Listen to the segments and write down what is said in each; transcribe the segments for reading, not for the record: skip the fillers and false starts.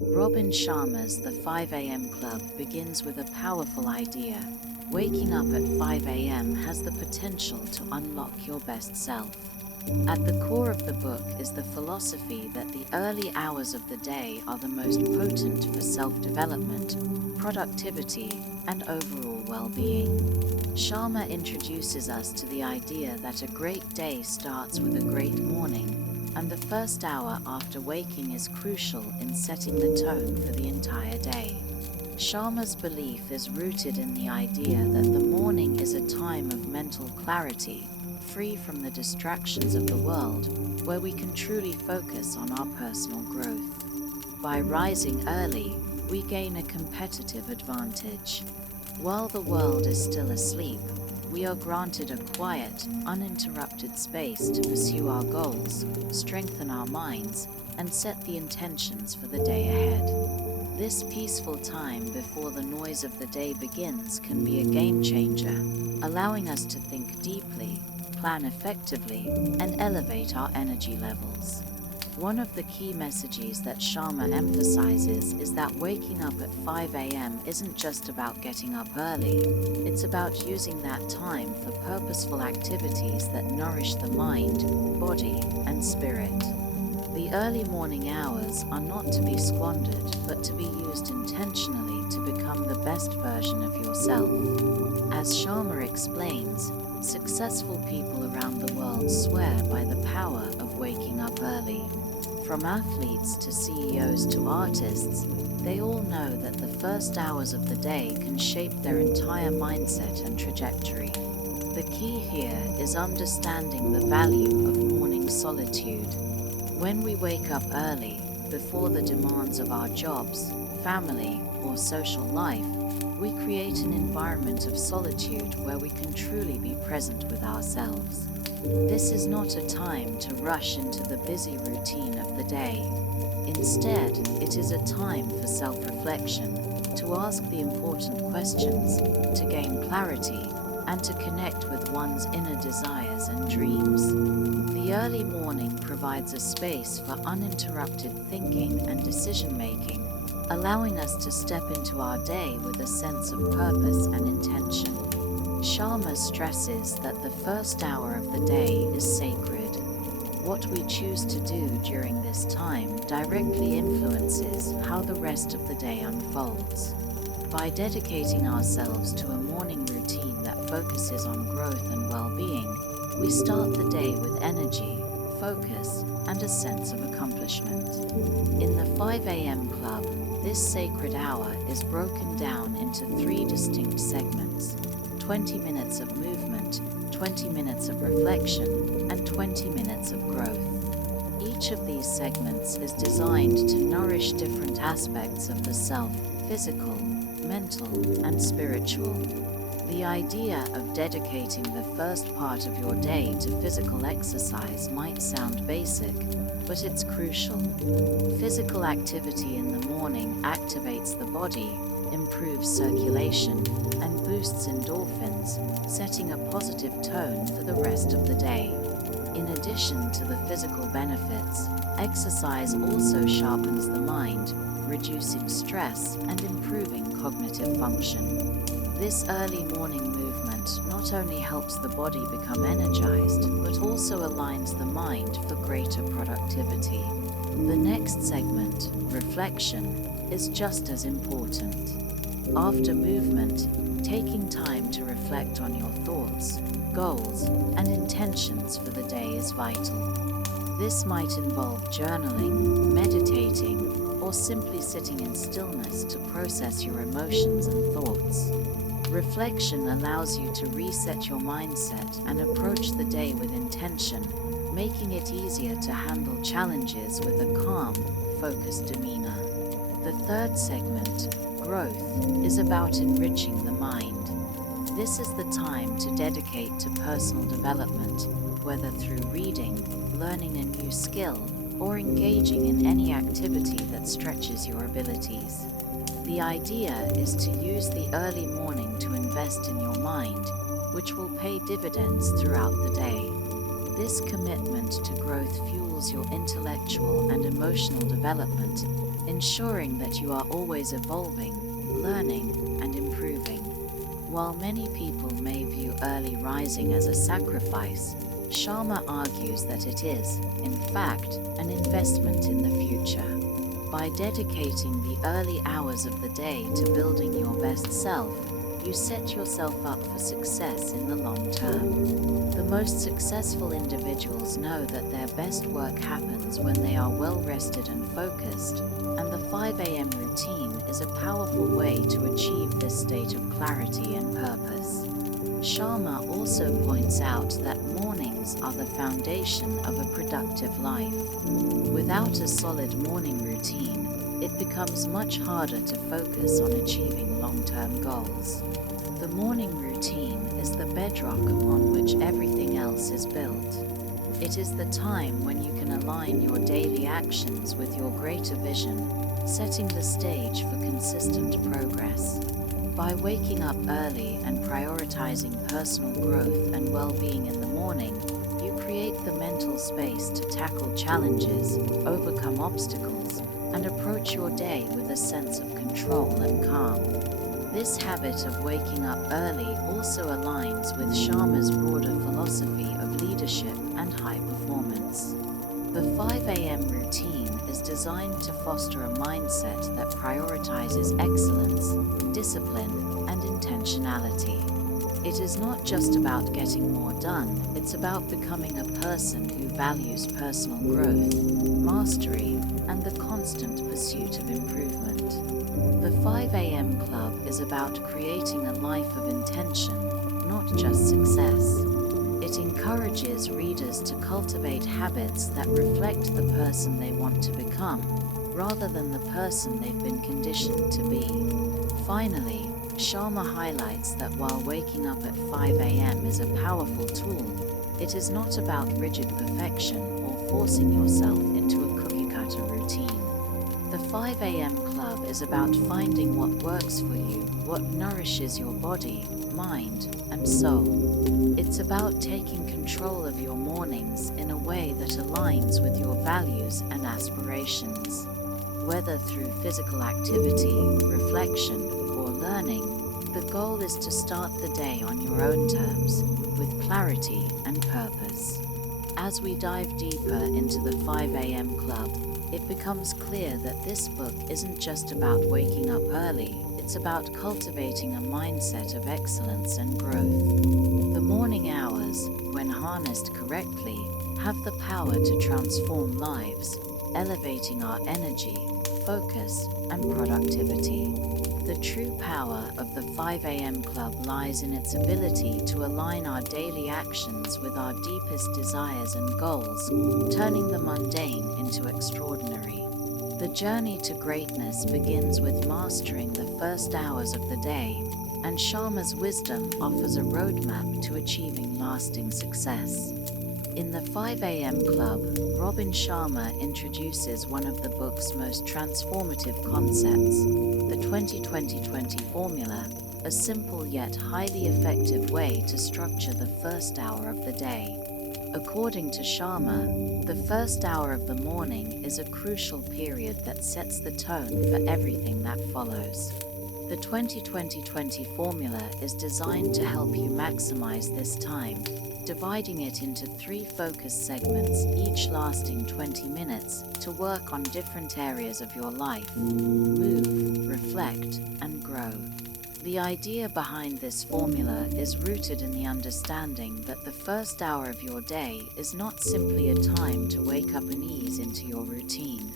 Robin Sharma's The 5 a.m. Club begins with a powerful idea. Waking up at 5 a.m. has the potential to unlock your best self. At the core of the book is the philosophy that the early hours of the day are the most potent for self-development, productivity, and overall well-being. Sharma introduces us to the idea that a great day starts with a great morning, and the first hour after waking is crucial in setting the tone for the entire day. Sharma's belief is rooted in the idea that the morning is a time of mental clarity, free from the distractions of the world, where we can truly focus on our personal growth. By rising early, we gain a competitive advantage. While the world is still asleep, we are granted a quiet, uninterrupted space to pursue our goals, strengthen our minds, and set the intentions for the day ahead. This peaceful time before the noise of the day begins can be a game changer, allowing us to think deeply, plan effectively, and elevate our energy levels. One of the key messages that Sharma emphasizes is that waking up at 5 a.m. isn't just about getting up early, it's about using that time for purposeful activities that nourish the mind, body, and spirit. The early morning hours are not to be squandered, but to be used intentionally to become the best version of yourself. As Sharma explains, successful people around the world swear by the power of waking up early. From athletes to CEOs to artists, they all know that the first hours of the day can shape their entire mindset and trajectory. The key here is understanding the value of morning solitude. When we wake up early, before the demands of our jobs, family, or social life, we create an environment of solitude where we can truly be present with ourselves. This is not a time to rush into the busy routine of the day. Instead, it is a time for self-reflection, to ask the important questions, to gain clarity, and to connect with one's inner desires and dreams. The early morning provides a space for uninterrupted thinking and decision-making, allowing us to step into our day with a sense of purpose and intention. Sharma stresses that the first hour of the day is sacred. What we choose to do during this time directly influences how the rest of the day unfolds. By dedicating ourselves to a morning routine that focuses on growth and well-being, we start the day with energy, focus, and a sense of accomplishment. In the 5 a.m. Club, this sacred hour is broken down into 3 distinct segments: 20 minutes of movement, 20 minutes of reflection, and 20 minutes of growth. Each of these segments is designed to nourish different aspects of the self: physical, mental, and spiritual. The idea of dedicating the first part of your day to physical exercise might sound basic, but it's crucial. Physical activity in the morning activates the body, improves circulation, and boosts endorphins, setting a positive tone for the rest of the day. In addition to the physical benefits, exercise also sharpens the mind, reducing stress and improving cognitive function. This early morning movement not only helps the body become energized, but also aligns the mind for greater productivity. The next segment, reflection, is just as important. After movement, taking time to reflect on your thoughts, goals, and intentions for the day is vital. This might involve journaling, meditating, or simply sitting in stillness to process your emotions and thoughts. Reflection allows you to reset your mindset and approach the day with intention, making it easier to handle challenges with a calm, focused demeanor. The third segment, growth, is about enriching the mind. This is the time to dedicate to personal development, whether through reading, learning a new skill, or engaging in any activity that stretches your abilities. The idea is to use the early morning to invest in your mind, which will pay dividends throughout the day. This commitment to growth fuels your intellectual and emotional development, ensuring that you are always evolving, learning, and improving. While many people may view early rising as a sacrifice, Sharma argues that it is, in fact, an investment in the future. By dedicating the early hours of the day to building your best self, you set yourself up for success in the long term. The most successful individuals know that their best work happens when they are well rested and focused, and the 5 a.m. routine is a powerful way to achieve this state of clarity and purpose. Sharma also points out that mornings are the foundation of a productive life. Without a solid morning routine, it becomes much harder to focus on achieving long-term goals. The morning routine is the bedrock upon which everything else is built. It is the time when you can align your daily actions with your greater vision, setting the stage for consistent progress. By waking up early and prioritizing personal growth and well-being in the morning, you create the mental space to tackle challenges, overcome obstacles, and approach your day with a sense of control and calm. This habit of waking up early also aligns with Sharma's broader philosophy of leadership and high performance. The 5 a.m. routine is designed to foster a mindset that prioritizes excellence, discipline, and intentionality. It is not just about getting more done, it's about becoming a person who values personal growth, mastery, and the constant pursuit of improvement. The 5 a.m. Club is about creating a life of intention, not just success. It encourages readers to cultivate habits that reflect the person they want to become, rather than the person they've been conditioned to be. Finally, Sharma highlights that while waking up at 5 a.m. is a powerful tool, it is not about rigid perfection or forcing yourself into a cookie-cutter routine. The 5 a.m. Club is about finding what works for you, what nourishes your body, mind, and soul. It's about taking control of your mornings in a way that aligns with your values and aspirations. Whether through physical activity, reflection, or learning, the goal is to start the day on your own terms, with clarity and purpose. As we dive deeper into the 5 a.m. Club, it becomes clear that this book isn't just about waking up early, it's about cultivating a mindset of excellence and growth. The morning hours, when harnessed correctly, have the power to transform lives, elevating our energy, focus, and productivity. The true power of the 5 a.m. Club lies in its ability to align our daily actions with our deepest desires and goals, turning the mundane into extraordinary. The journey to greatness begins with mastering the first hours of the day, and Sharma's wisdom offers a roadmap to achieving lasting success. In the 5 a.m. Club, Robin Sharma introduces one of the book's most transformative concepts, the 20-20-20 formula, a simple yet highly effective way to structure the first hour of the day. According to Sharma, the first hour of the morning is a crucial period that sets the tone for everything that follows. The 20-20-20 formula is designed to help you maximize this time, dividing it into 3 focused segments, each lasting 20 minutes, to work on different areas of your life: move, reflect, and grow. The idea behind this formula is rooted in the understanding that the first hour of your day is not simply a time to wake up and ease into your routine.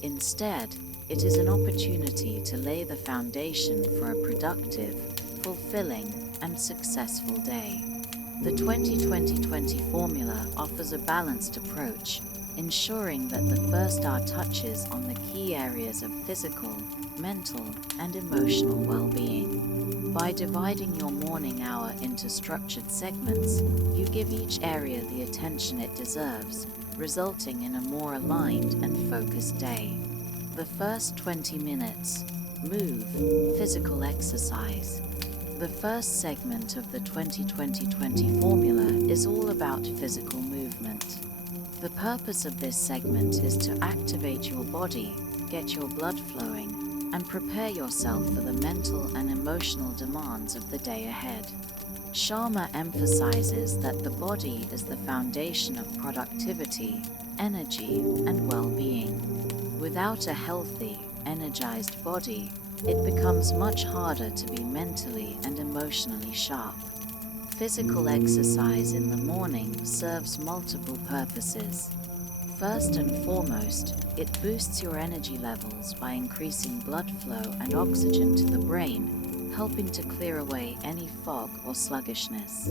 Instead, it is an opportunity to lay the foundation for a productive, fulfilling, and successful day. The 20-20-20 formula offers a balanced approach, ensuring that the first hour touches on the key areas of physical, mental, and emotional well-being. By dividing your morning hour into structured segments, you give each area the attention it deserves, resulting in a more aligned and focused day. The first 20 minutes, move, physical exercise. The first segment of the 20-20-20 formula is all about physical movement. The purpose of this segment is to activate your body, get your blood flowing, and prepare yourself for the mental and emotional demands of the day ahead. Sharma emphasizes that the body is the foundation of productivity, energy, and well-being. Without a healthy, energized body, it becomes much harder to be mentally and emotionally sharp. Physical exercise in the morning serves multiple purposes. First and foremost, it boosts your energy levels by increasing blood flow and oxygen to the brain, helping to clear away any fog or sluggishness.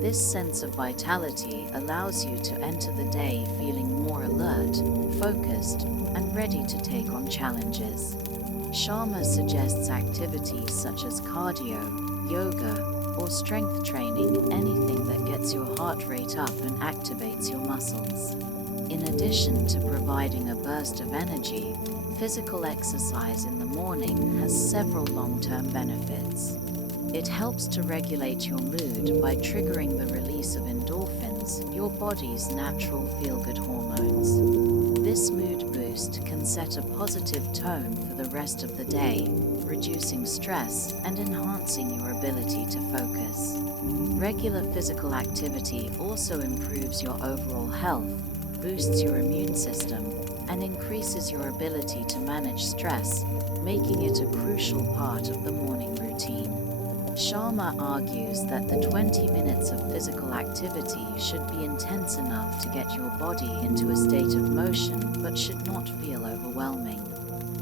This sense of vitality allows you to enter the day feeling more alert, focused, and ready to take on challenges. Sharma suggests activities such as cardio, yoga, or strength training, anything that gets your heart rate up and activates your muscles. In addition to providing a burst of energy, physical exercise in the morning has several long-term benefits. It helps to regulate your mood by triggering the release of endorphins, your body's natural feel-good hormones. This mood boost can set a positive tone for the rest of the day, reducing stress and enhancing your ability to focus. Regular physical activity also improves your overall health, boosts your immune system, and increases your ability to manage stress, making it a crucial part of the morning routine. Sharma argues that the 20 minutes of physical activity should be intense enough to get your body into a state of motion but should not feel overwhelming.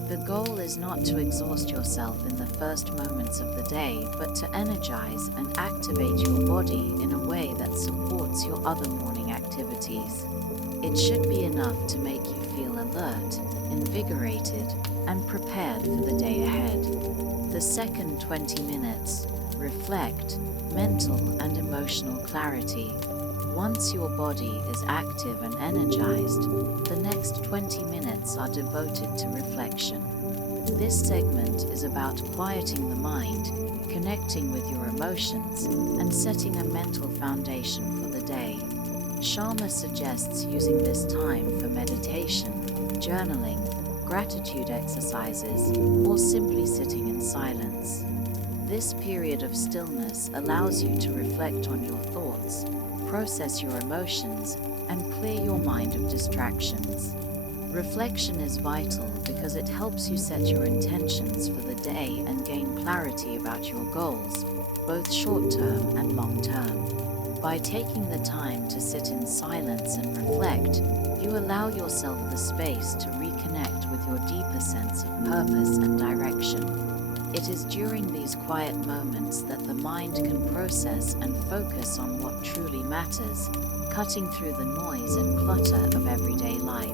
The goal is not to exhaust yourself in the first moments of the day, but to energize and activate your body in a way that supports your other morning activities. It should be enough to make you feel alert, invigorated, and prepared for the day ahead. The second 20 minutes, reflect, mental and emotional clarity. Once your body is active and energized, the next 20 minutes are devoted to reflection. This segment is about quieting the mind, connecting with your emotions, and setting a mental foundation for the day. Sharma suggests using this time for meditation, journaling, gratitude exercises, or simply sitting in silence. This period of stillness allows you to reflect on your thoughts, process your emotions, and clear your mind of distractions. Reflection is vital because it helps you set your intentions for the day and gain clarity about your goals, both short-term and long-term. By taking the time to sit in silence and reflect, you allow yourself the space to reconnect with your deeper sense of purpose and direction. It is during these quiet moments that the mind can process and focus on what truly matters, cutting through the noise and clutter of everyday life.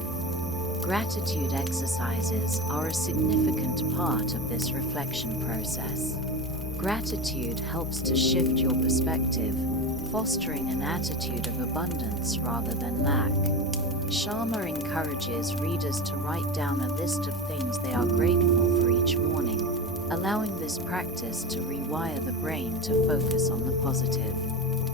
Gratitude exercises are a significant part of this reflection process. Gratitude helps to shift your perspective, fostering an attitude of abundance rather than lack. Sharma encourages readers to write down a list of things they are grateful for each morning, allowing this practice to rewire the brain to focus on the positive.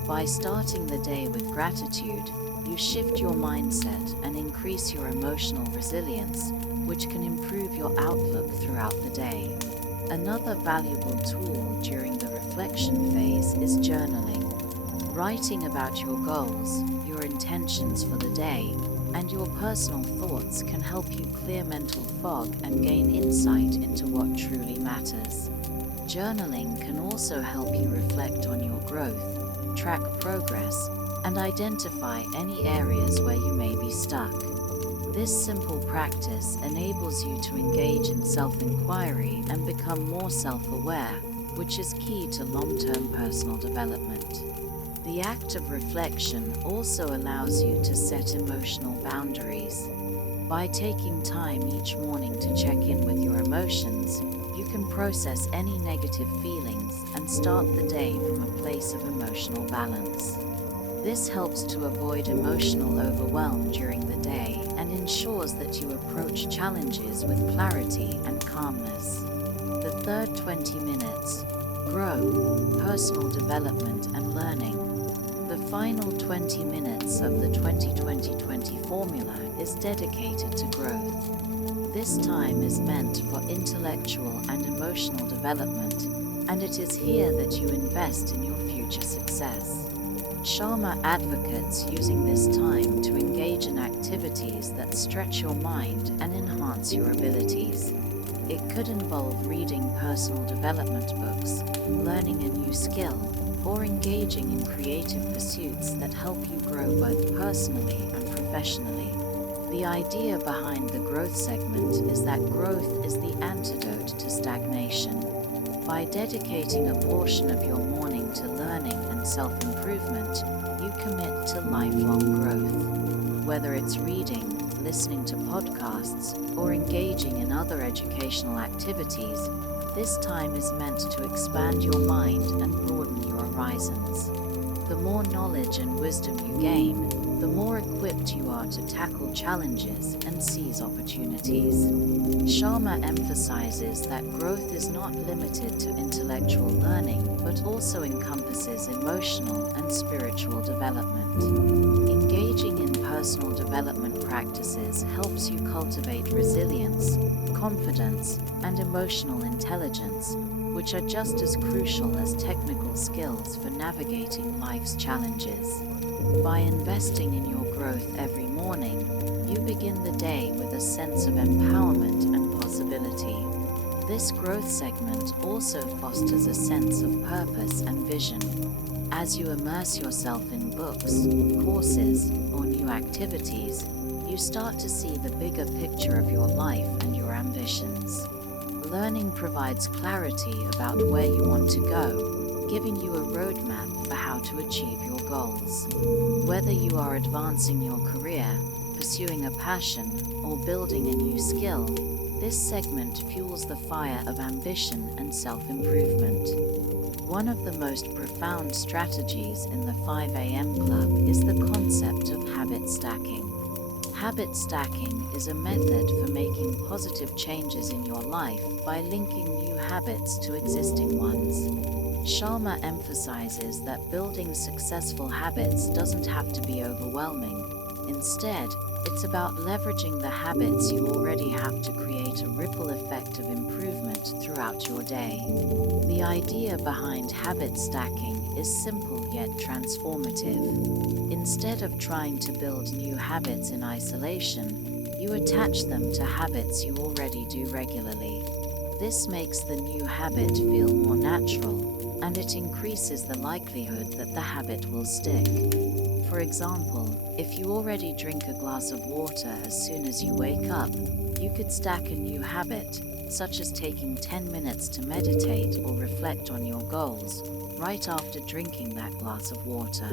By starting the day with gratitude, you shift your mindset and increase your emotional resilience, which can improve your outlook throughout the day. Another valuable tool during the reflection phase is journaling. Writing about your goals, your intentions for the day, and your personal thoughts can help you clear mental fog and gain insight into what truly matters. Journaling can also help you reflect on your growth, track progress, and identify any areas where you may be stuck. This simple practice enables you to engage in self-inquiry and become more self-aware, which is key to long-term personal development. The act of reflection also allows you to set emotional boundaries. By taking time each morning to check in with your emotions, you can process any negative feelings and start the day from a place of emotional balance. This helps to avoid emotional overwhelm during the day and ensures that you approach challenges with clarity and calmness. The third 20 minutes, grow, personal development and learning. The final 20 minutes of the 20-20-20 formula is dedicated to growth. This time is meant for intellectual and emotional development, and it is here that you invest in your future success. Sharma advocates using this time to engage in activities that stretch your mind and enhance your abilities. It could involve reading personal development books, learning a new skill, or engaging in creative pursuits that help you grow both personally and professionally. The idea behind the growth segment is that growth is the antidote to stagnation. By dedicating a portion of your morning to learning and self-improvement, you commit to lifelong growth. Whether it's reading, listening to podcasts, or engaging in other educational activities, this time is meant to expand your mind and broaden your horizons. The more knowledge and wisdom you gain, the more equipped you are to tackle challenges and seize opportunities. Sharma emphasizes that growth is not limited to intellectual learning, but also encompasses emotional and spiritual development. Engaging in personal development practices helps you cultivate resilience, confidence, and emotional intelligence, which are just as crucial as technical skills for navigating life's challenges. By investing in your growth every morning, you begin the day with a sense of empowerment and possibility. This growth segment also fosters a sense of purpose and vision. As you immerse yourself in books, courses, or new activities, you start to see the bigger picture of your life and your ambitions. Learning provides clarity about where you want to go, giving you a roadmap for how to achieve your goals. Whether you are advancing your career, pursuing a passion, or building a new skill, this segment fuels the fire of ambition and self-improvement. One of the most profound strategies in the 5 a.m. Club is the concept of habit stacking. Habit stacking is a method for making positive changes in your life by linking new habits to existing ones. Sharma emphasizes that building successful habits doesn't have to be overwhelming. Instead, it's about leveraging the habits you already have to create a ripple effect of improvement throughout your day. The idea behind habit stacking is simple yet transformative. Instead of trying to build new habits in isolation, you attach them to habits you already do regularly. This makes the new habit feel more natural, and it increases the likelihood that the habit will stick. For example, if you already drink a glass of water as soon as you wake up, you could stack a new habit, such as taking 10 minutes to meditate or reflect on your goals, right after drinking that glass of water.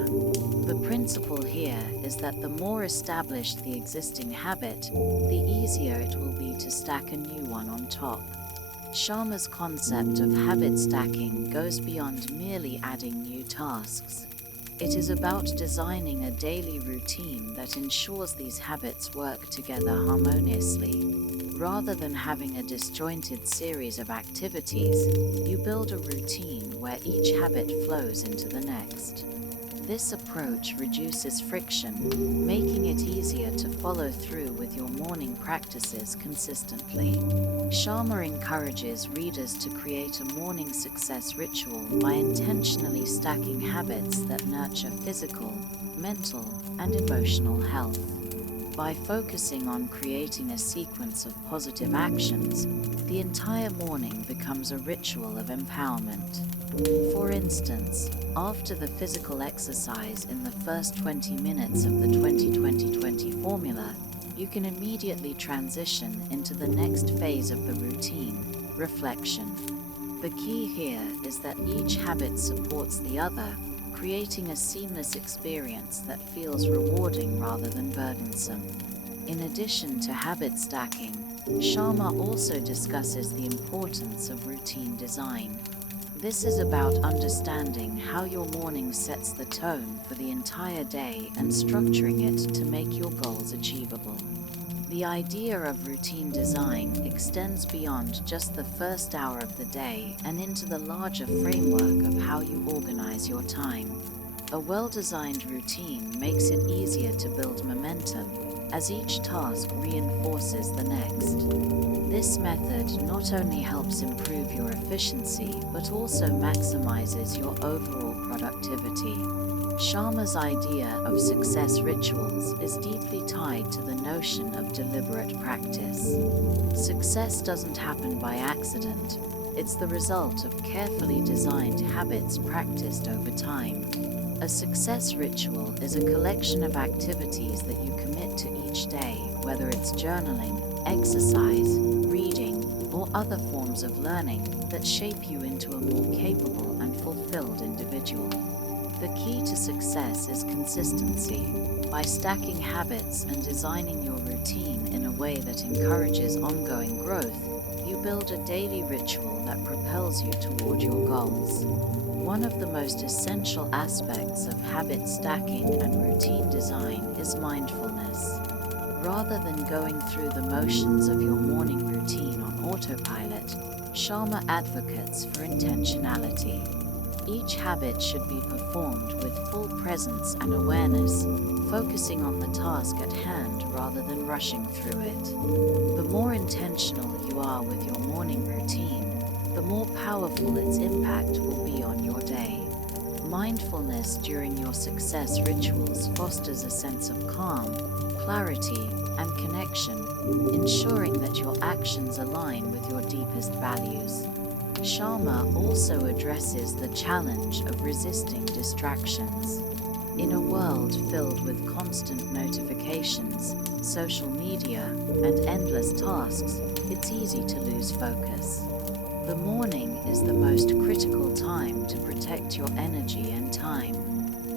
The principle here is that the more established the existing habit, the easier it will be to stack a new one on top. Sharma's concept of habit stacking goes beyond merely adding new tasks. It is about designing a daily routine that ensures these habits work together harmoniously. Rather than having a disjointed series of activities, you build a routine where each habit flows into the next. This approach reduces friction, making it easier to follow through with your morning practices consistently. Sharma encourages readers to create a morning success ritual by intentionally stacking habits that nurture physical, mental, and emotional health. By focusing on creating a sequence of positive actions, the entire morning becomes a ritual of empowerment. For instance, after the physical exercise in the first 20 minutes of the 20-20-20 formula, you can immediately transition into the next phase of the routine, reflection. The key here is that each habit supports the other, creating a seamless experience that feels rewarding rather than burdensome. In addition to habit stacking, Sharma also discusses the importance of routine design. This is about understanding how your morning sets the tone for the entire day and structuring it to make your goals achievable. The idea of routine design extends beyond just the first hour of the day and into the larger framework of how you organize your time. A well-designed routine makes it easier to build momentum, as each task reinforces the next. This method not only helps improve your efficiency, but also maximizes your overall productivity. Sharma's idea of success rituals is deeply tied to the notion of deliberate practice. Success doesn't happen by accident. It's the result of carefully designed habits practiced over time. A success ritual is a collection of activities that you commit to each day, whether it's journaling, exercise, reading, or other forms of learning that shape you into a more capable and fulfilled individual. The key to success is consistency. By stacking habits and designing your routine in a way that encourages ongoing growth, you build a daily ritual that propels you toward your goals. One of the most essential aspects of habit stacking and routine design is mindfulness. Rather than going through the motions of your morning routine on autopilot, Sharma advocates for intentionality. Each habit should be performed with full presence and awareness, focusing on the task at hand rather than rushing through it. The more intentional you are with your morning routine, the more powerful its impact will be on your day. Mindfulness during your success rituals fosters a sense of calm, clarity, and connection, ensuring that your actions align with your deepest values. Sharma also addresses the challenge of resisting distractions. In a world filled with constant notifications, social media, and endless tasks, it's easy to lose focus. The morning is the most critical time to protect your energy and time.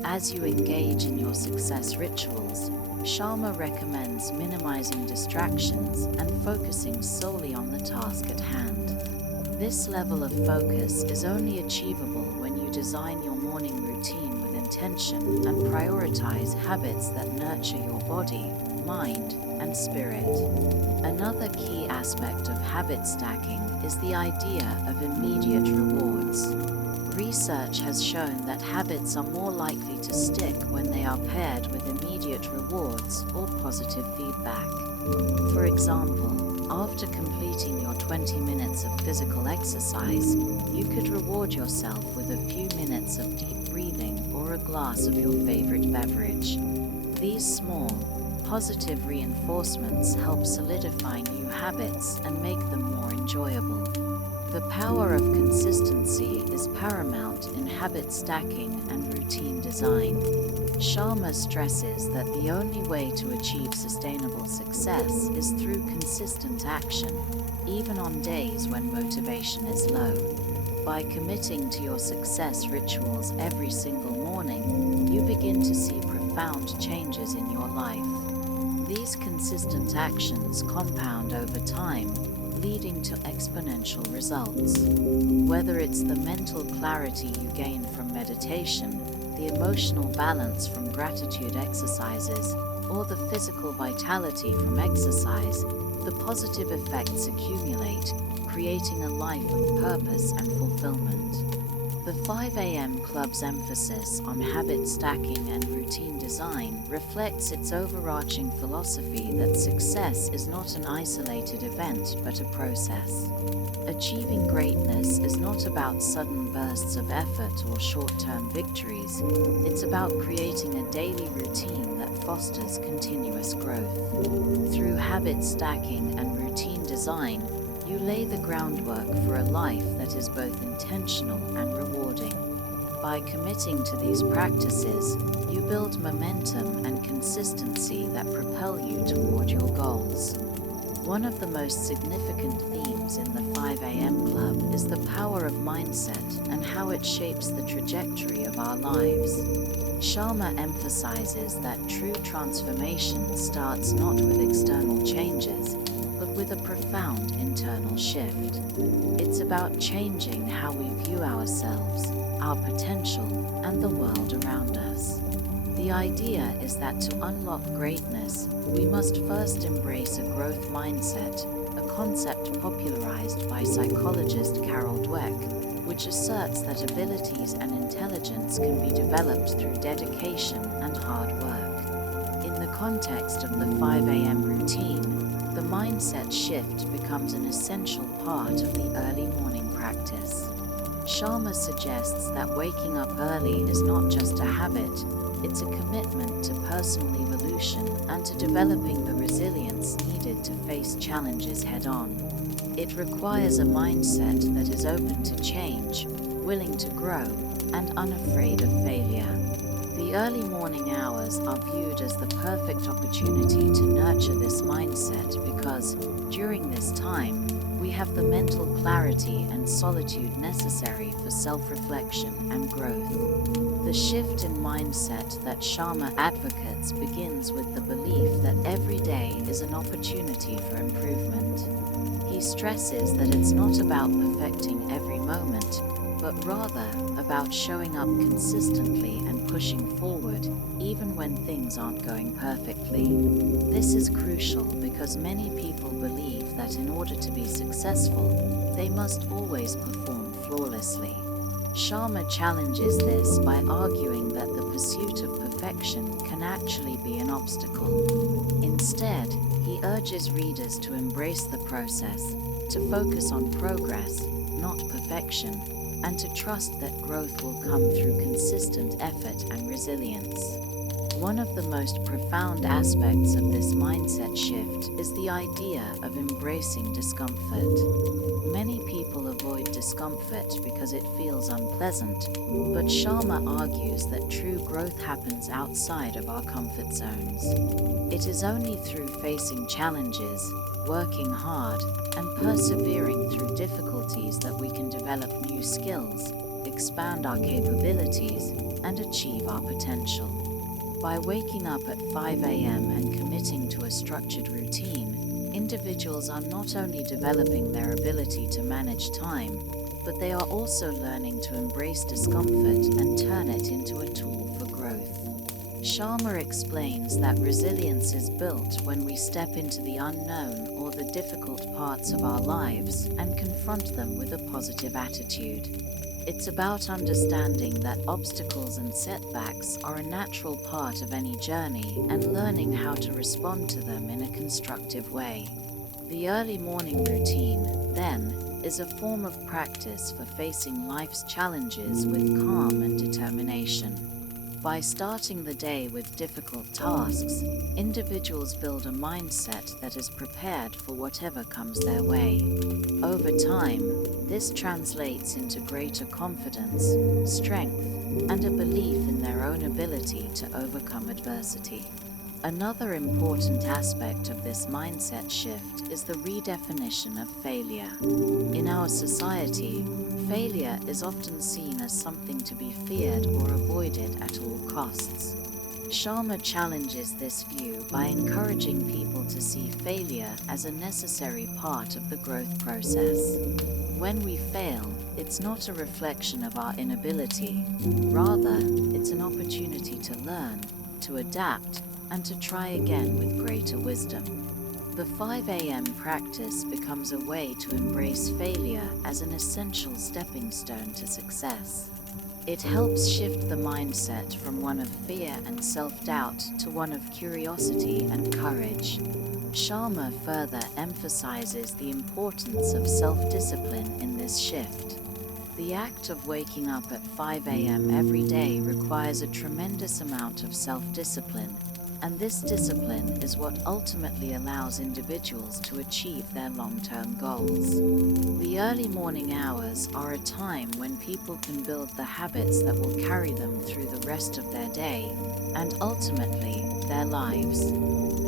As you engage in your success rituals, Sharma recommends minimizing distractions and focusing solely on the task at hand. This level of focus is only achievable when you design your morning routine with intention and prioritize habits that nurture your body, mind, and spirit. Another key aspect of habit stacking is the idea of immediate rewards. Research has shown that habits are more likely to stick when they are paired with immediate rewards or positive feedback. For example, after completing your 20 minutes of physical exercise, you could reward yourself with a few minutes of deep breathing or a glass of your favorite beverage. These small, positive reinforcements help solidify new habits and make them more enjoyable. The power of consistency is paramount in habit stacking and routine design. Sharma stresses that the only way to achieve sustainable success is through consistent action, even on days when motivation is low. By committing to your success rituals every single morning, you begin to see profound changes in your life. These consistent actions compound over time, leading to exponential results. Whether it's the mental clarity you gain from meditation, the emotional balance from gratitude exercises, or the physical vitality from exercise, the positive effects accumulate, creating a life of purpose and fulfillment. The 5 a.m. Club's emphasis on habit stacking and routine design reflects its overarching philosophy that success is not an isolated event but a process. Achieving greatness is not about sudden bursts of effort or short-term victories. It's about creating a daily routine that fosters continuous growth. Through habit stacking and routine design, you lay the groundwork for a life that is both intentional and rewarding. By committing to these practices, you build momentum and consistency that propel you toward your goals. One of the most significant themes in the 5 a.m. Club is the power of mindset and how it shapes the trajectory of our lives. Sharma emphasizes that true transformation starts not with external changes, but with a profound internal shift. It's about changing how we view ourselves, our potential, and the world around us. The idea is that to unlock greatness, we must first embrace a growth mindset, a concept popularized by psychologist Carol Dweck, which asserts that abilities and intelligence can be developed through dedication and hard work. In the context of the 5 a.m. routine, the mindset shift becomes an essential part of the early morning practice. Sharma suggests that waking up early is not just a habit, it's a commitment to personal evolution and to developing the resilience needed to face challenges head-on. It requires a mindset that is open to change, willing to grow, and unafraid of failure. The early morning hours are viewed as the perfect opportunity to nurture this mindset because, during this time, we have the mental clarity and solitude necessary for self-reflection and growth. The shift in mindset that Sharma advocates begins with the belief that every day is an opportunity for improvement. He stresses that it's not about perfecting every moment, but rather about showing up consistently and pushing forward, even when things aren't going perfectly. This is crucial because many people believe that in order to be successful, they must always perform flawlessly. Sharma challenges this by arguing that the pursuit of perfection can actually be an obstacle. Instead, he urges readers to embrace the process, to focus on progress, not perfection, and to trust that growth will come through consistent effort and resilience. One of the most profound aspects of this mindset shift is the idea of embracing discomfort. Many people avoid discomfort because it feels unpleasant, but Sharma argues that true growth happens outside of our comfort zones. It is only through facing challenges, working hard, and persevering through difficulties that we can develop new skills, expand our capabilities, and achieve our potential. By waking up at 5 a.m. and committing to a structured routine, individuals are not only developing their ability to manage time, but they are also learning to embrace discomfort and turn it into a tool for growth. Sharma explains that resilience is built when we step into the unknown or the difficult parts of our lives and confront them with a positive attitude. It's about understanding that obstacles and setbacks are a natural part of any journey and learning how to respond to them in a constructive way. The early morning routine, then, is a form of practice for facing life's challenges with calm and determination. By starting the day with difficult tasks, individuals build a mindset that is prepared for whatever comes their way. Over time, this translates into greater confidence, strength, and a belief in their own ability to overcome adversity. Another important aspect of this mindset shift is the redefinition of failure. In our society, failure is often seen as something to be feared or avoided at all costs. Sharma challenges this view by encouraging people to see failure as a necessary part of the growth process. When we fail, it's not a reflection of our inability. Rather, it's an opportunity to learn, to adapt, and to try again with greater wisdom. The 5 a.m. practice becomes a way to embrace failure as an essential stepping stone to success. It helps shift the mindset from one of fear and self-doubt to one of curiosity and courage. Sharma further emphasizes the importance of self-discipline in this shift. The act of waking up at 5 a.m. every day requires a tremendous amount of self-discipline, and this discipline is what ultimately allows individuals to achieve their long-term goals. The early morning hours are a time when people can build the habits that will carry them through the rest of their day, and ultimately, their lives.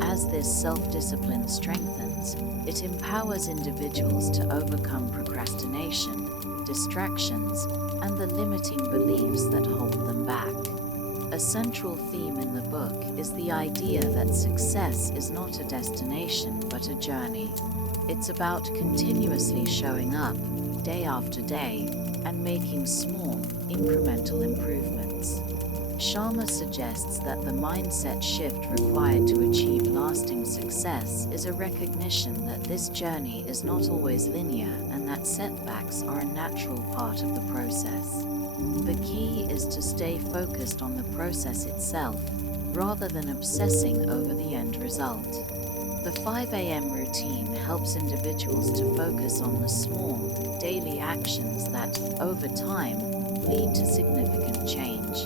As this self-discipline strengthens, it empowers individuals to overcome procrastination, distractions, and the limiting beliefs that hold them back. A central theme in the book is the idea that success is not a destination but a journey. It's about continuously showing up, day after day, and making small, incremental improvements. Sharma suggests that the mindset shift required to achieve lasting success is a recognition that this journey is not always linear and that setbacks are a natural part of the process. The key is to stay focused on the process itself, rather than obsessing over the end result. The 5 a.m. routine helps individuals to focus on the small, daily actions that, over time, lead to significant change.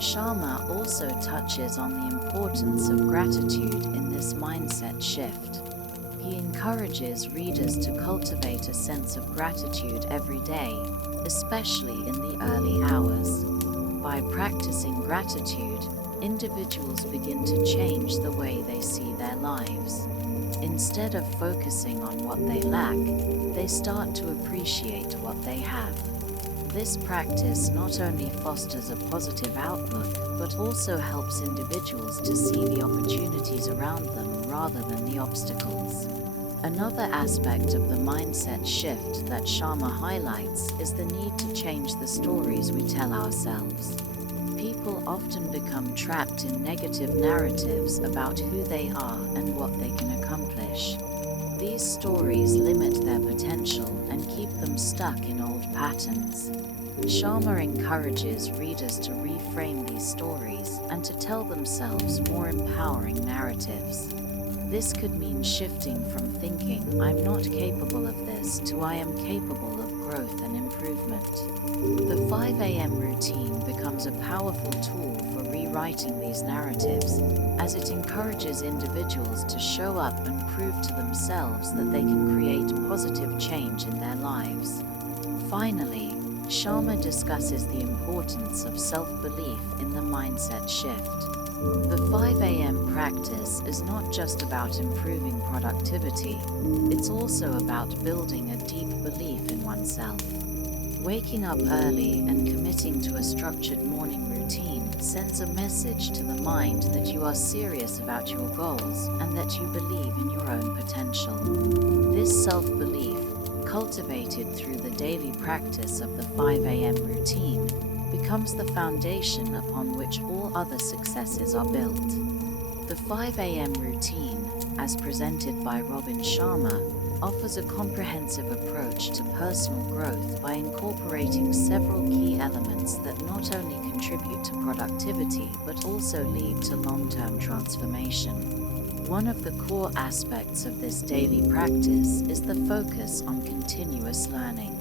Sharma also touches on the importance of gratitude in this mindset shift. He encourages readers to cultivate a sense of gratitude every day, especially in the early hours. By practicing gratitude, individuals begin to change the way they see their lives. Instead of focusing on what they lack, they start to appreciate what they have. This practice not only fosters a positive outlook, but also helps individuals to see the opportunities around them rather than the obstacles. Another aspect of the mindset shift that Sharma highlights is the need to change the stories we tell ourselves. People often become trapped in negative narratives about who they are and what they can accomplish. These stories limit their potential and keep them stuck in old patterns. Sharma encourages readers to reframe these stories and to tell themselves more empowering narratives. This could mean shifting from thinking, "I'm not capable of this," to "I am capable of growth and improvement." The 5 a.m. routine becomes a powerful tool for rewriting these narratives, as it encourages individuals to show up and prove to themselves that they can create positive change in their lives. Finally, Sharma discusses the importance of self-belief in the mindset shift. The 5 a.m. practice is not just about improving productivity, it's also about building a deep belief in oneself. Waking up early and committing to a structured morning routine sends a message to the mind that you are serious about your goals and that you believe in your own potential. This self-belief, cultivated through the daily practice of the 5 a.m. routine, becomes the foundation upon which all other successes are built. The 5 a.m. routine, as presented by Robin Sharma, offers a comprehensive approach to personal growth by incorporating several key elements that not only contribute to productivity but also lead to long-term transformation. One of the core aspects of this daily practice is the focus on continuous learning.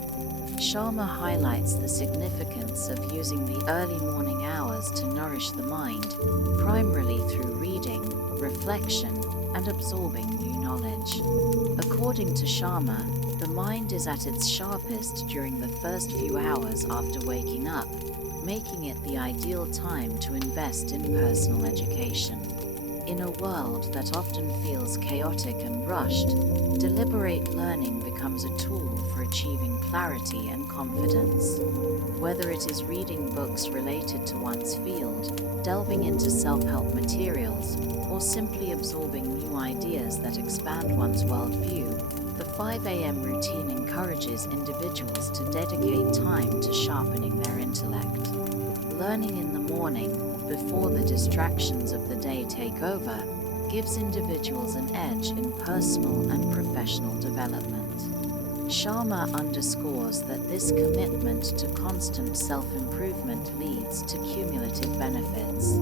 Sharma highlights the significance of using the early morning hours to nourish the mind, primarily through reading, reflection, and absorbing new knowledge. According to Sharma, the mind is at its sharpest during the first few hours after waking up, making it the ideal time to invest in personal education. In a world that often feels chaotic and rushed, deliberate learning becomes a tool for achieving clarity and confidence. Whether it is reading books related to one's field, delving into self-help materials, or simply absorbing new ideas that expand one's worldview, the 5 a.m. routine encourages individuals to dedicate time to sharpening their intellect. Learning in the morning, before the distractions of the day take over, gives individuals an edge in personal and professional development. Sharma underscores that this commitment to constant self-improvement leads to cumulative benefits.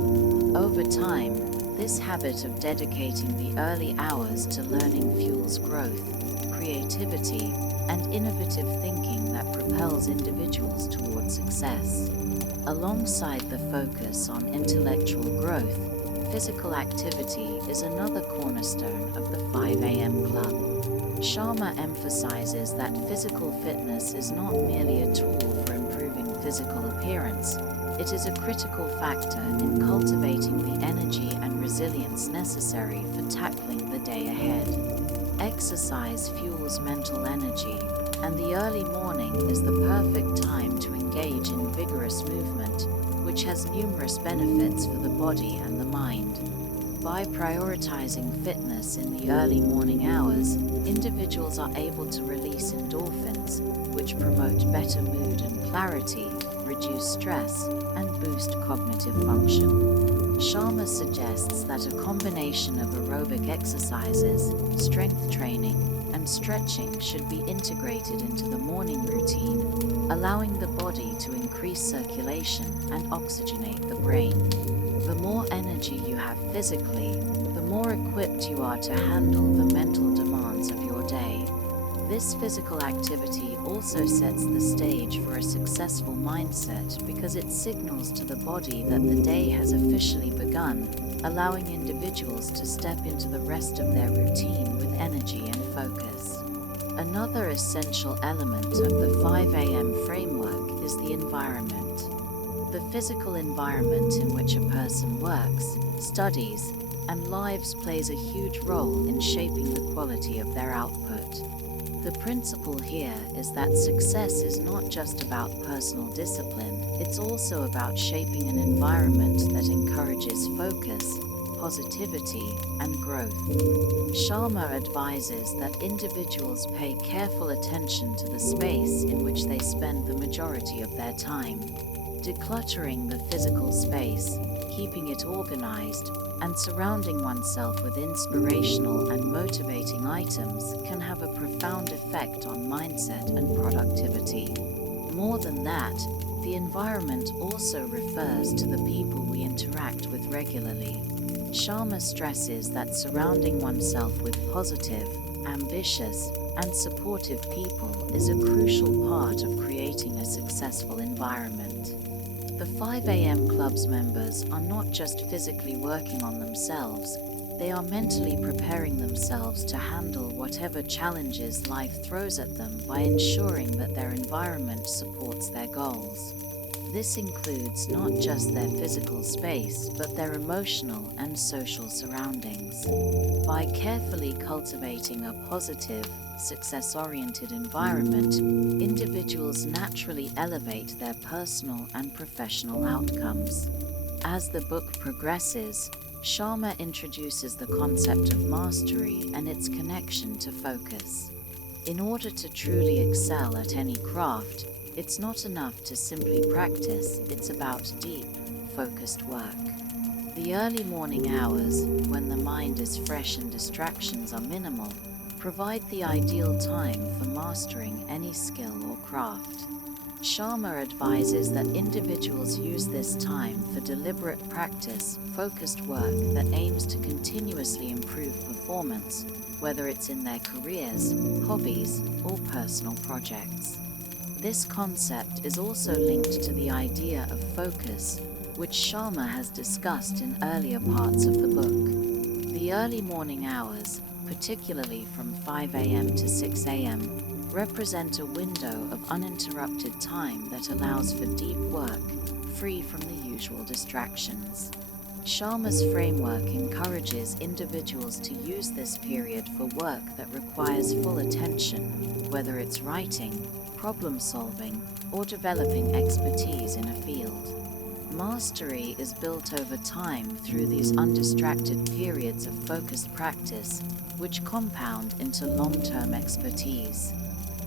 Over time, this habit of dedicating the early hours to learning fuels growth, creativity, and innovative thinking that propels individuals toward success. Alongside the focus on intellectual growth, physical activity is another cornerstone of the 5 a.m. Club. Sharma emphasizes that physical fitness is not merely a tool for improving physical appearance, it is a critical factor in cultivating the energy and resilience necessary for tackling the day ahead. Exercise fuels mental energy, and the early morning is the perfect time to engage in vigorous movement, which has numerous benefits for the body and the mind. By prioritizing fitness in the early morning hours, individuals are able to release endorphins, which promote better mood and clarity, reduce stress, and boost cognitive function. Sharma suggests that a combination of aerobic exercises, strength training, and stretching should be integrated into the morning routine, allowing the body to increase circulation and oxygenate the brain. The more energy you have physically, the more equipped you are to handle the mental demands of your day. This physical activity also sets the stage for a successful mindset because it signals to the body that the day has officially begun, allowing individuals to step into the rest of their routine with energy and focus. Another essential element of the 5 a.m. framework is the environment. The physical environment in which a person works, studies, and lives plays a huge role in shaping the quality of their output. The principle here is that success is not just about personal discipline, it's also about shaping an environment that encourages focus, positivity, and growth. Sharma advises that individuals pay careful attention to the space in which they spend the majority of their time. Decluttering the physical space, keeping it organized, and surrounding oneself with inspirational and motivating items can have a profound effect on mindset and productivity. More than that, the environment also refers to the people we interact with regularly. Sharma stresses that surrounding oneself with positive, ambitious, and supportive people is a crucial part of creating a successful environment. The 5 a.m. Club's members are not just physically working on themselves, they are mentally preparing themselves to handle whatever challenges life throws at them by ensuring that their environment supports their goals. This includes not just their physical space, but their emotional and social surroundings. By carefully cultivating a positive, success-oriented environment, individuals naturally elevate their personal and professional outcomes. As the book progresses, Sharma introduces the concept of mastery and its connection to focus. In order to truly excel at any craft, it's not enough to simply practice, it's about deep, focused work. The early morning hours, when the mind is fresh and distractions are minimal, provide the ideal time for mastering any skill or craft. Sharma advises that individuals use this time for deliberate practice, focused work that aims to continuously improve performance, whether it's in their careers, hobbies, or personal projects. This concept is also linked to the idea of focus, which Sharma has discussed in earlier parts of the book. The early morning hours, particularly from 5 a.m. to 6 a.m., represent a window of uninterrupted time that allows for deep work, free from the usual distractions. Sharma's framework encourages individuals to use this period for work that requires full attention, whether it's writing, problem solving, or developing expertise in a field. Mastery is built over time through these undistracted periods of focused practice, which compound into long-term expertise.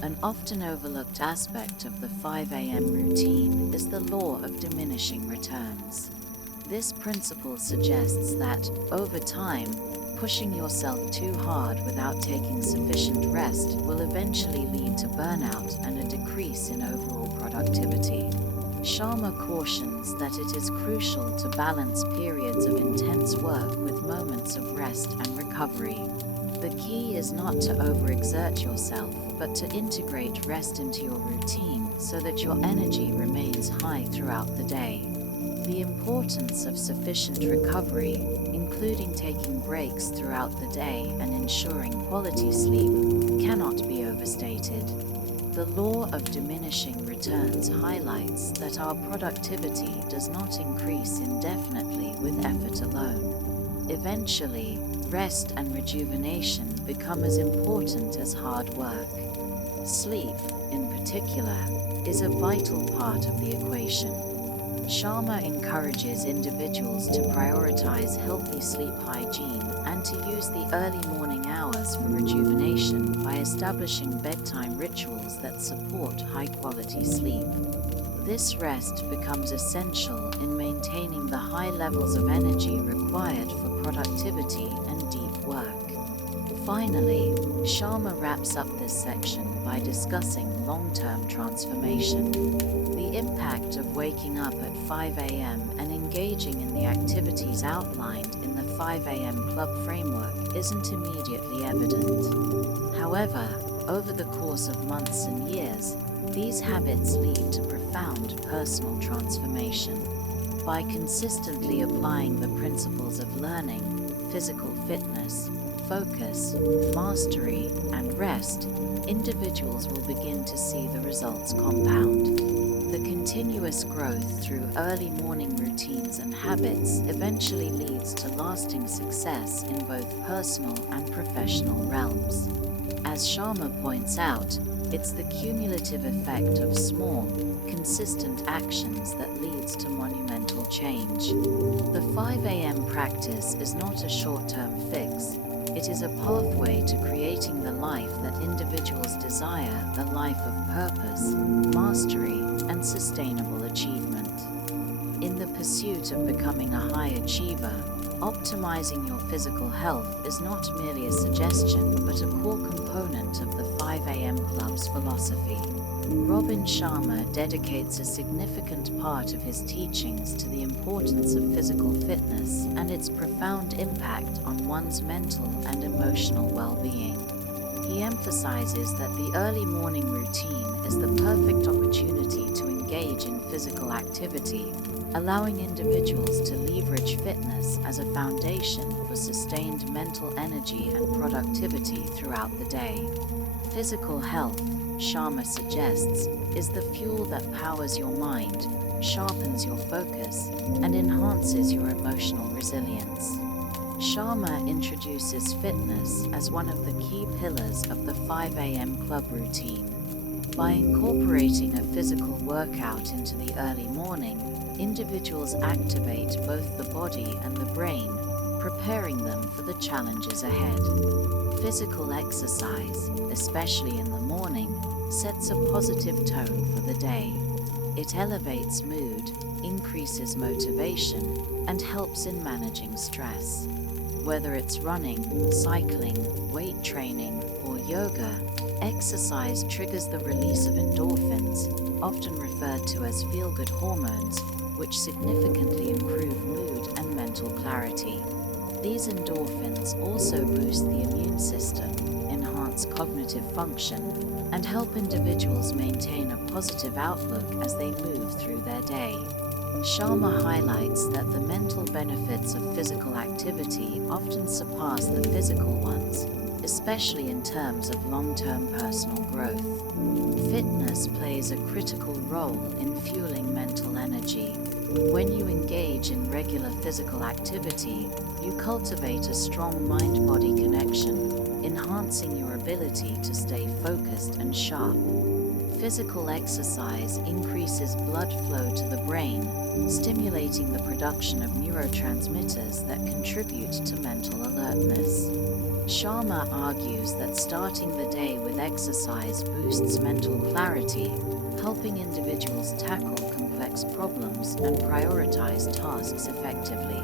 An often overlooked aspect of the 5 a.m. routine is the law of diminishing returns. This principle suggests that, over time, pushing yourself too hard without taking sufficient rest will eventually lead to burnout and a decrease in overall productivity. Sharma cautions that it is crucial to balance periods of intense work with moments of rest and recovery. The key is not to overexert yourself, but to integrate rest into your routine so that your energy remains high throughout the day. The importance of sufficient recovery, including taking breaks throughout the day and ensuring quality sleep, cannot be overstated. The law of diminishing returns highlights that our productivity does not increase indefinitely with effort alone. Eventually, rest and rejuvenation become as important as hard work. Sleep, in particular, is a vital part of the equation. Sharma encourages individuals to prioritize healthy sleep hygiene and to use the early morning hours for rejuvenation by establishing bedtime rituals that support high-quality sleep. This rest becomes essential in maintaining the high levels of energy required for productivity and deep work. Finally, Sharma wraps up this section by discussing long-term transformation. The impact of waking up at 5 a.m. and engaging in the activities outlined in the 5 a.m. Club framework isn't immediately evident. However, over the course of months and years, these habits lead to profound personal transformation. By consistently applying the principles of learning, physical fitness, focus, mastery, and rest, individuals will begin to see the results compound. The continuous growth through early morning routines and habits eventually leads to lasting success in both personal and professional realms. As Sharma points out, it's the cumulative effect of small, consistent actions that leads to monumental change. The 5 a.m. practice is not a short-term fix. It is a pathway to creating the life that individuals desire, the life of purpose, mastery, and sustainable achievement. In the pursuit of becoming a high achiever, optimizing your physical health is not merely a suggestion but a core component of the 5 a.m. Club's philosophy. Robin Sharma dedicates a significant part of his teachings to the importance of physical fitness and its profound impact on one's mental and emotional well-being. He emphasizes that the early morning routine is the perfect opportunity to engage in physical activity, allowing individuals to leverage fitness as a foundation for sustained mental energy and productivity throughout the day. Physical health, Sharma suggests, is the fuel that powers your mind, sharpens your focus, and enhances your emotional resilience. Sharma introduces fitness as one of the key pillars of the 5 a.m. Club routine. By incorporating a physical workout into the early morning, individuals activate both the body and the brain, preparing them for the challenges ahead. Physical exercise, especially in the morning, sets a positive tone for the day. It elevates mood, increases motivation, and helps in managing stress. Whether it's running, cycling, weight training, or yoga, exercise triggers the release of endorphins, often referred to as feel-good hormones, which significantly improve mood and mental clarity. These endorphins also boost the immune system, enhance cognitive function, and help individuals maintain a positive outlook as they move through their day. Sharma highlights that the mental benefits of physical activity often surpass the physical ones, especially in terms of long-term personal growth. Fitness plays a critical role in fueling mental energy. When you engage in regular physical activity, you cultivate a strong mind-body connection, enhancing your ability to stay focused and sharp. Physical exercise increases blood flow to the brain, stimulating the production of neurotransmitters that contribute to mental alertness. Sharma argues that starting the day with exercise boosts mental clarity, helping individuals tackle complex problems and prioritize tasks effectively.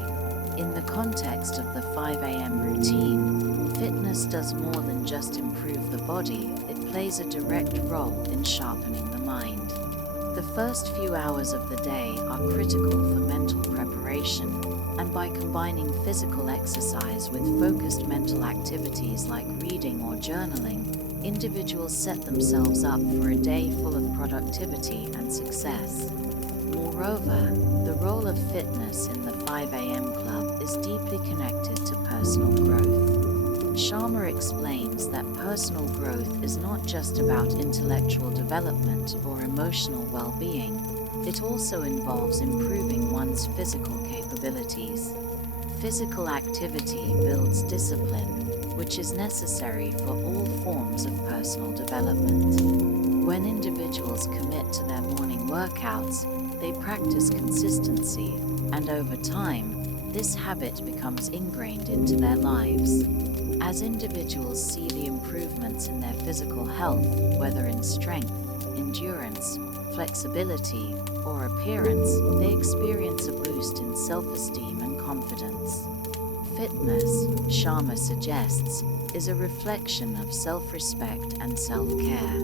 In the context of the 5 a.m. routine, fitness does more than just improve the body, it plays a direct role in sharpening the mind. The first few hours of the day are critical for mental preparation, and by combining physical exercise with focused mental activities like reading or journaling, individuals set themselves up for a day full of productivity and success. Moreover, the role of fitness in the 5 a.m. Club is deeply connected to personal growth. Sharma explains that personal growth is not just about intellectual development or emotional well-being, it also involves improving one's physical capabilities. Physical activity builds discipline, which is necessary for all forms of personal development. When individuals commit to their morning workouts, they practice consistency, and over time, this habit becomes ingrained into their lives. As individuals see the improvements in their physical health, whether in strength, endurance, flexibility, or appearance, they experience a boost in self-esteem and confidence. Fitness, Sharma suggests, is a reflection of self-respect and self-care.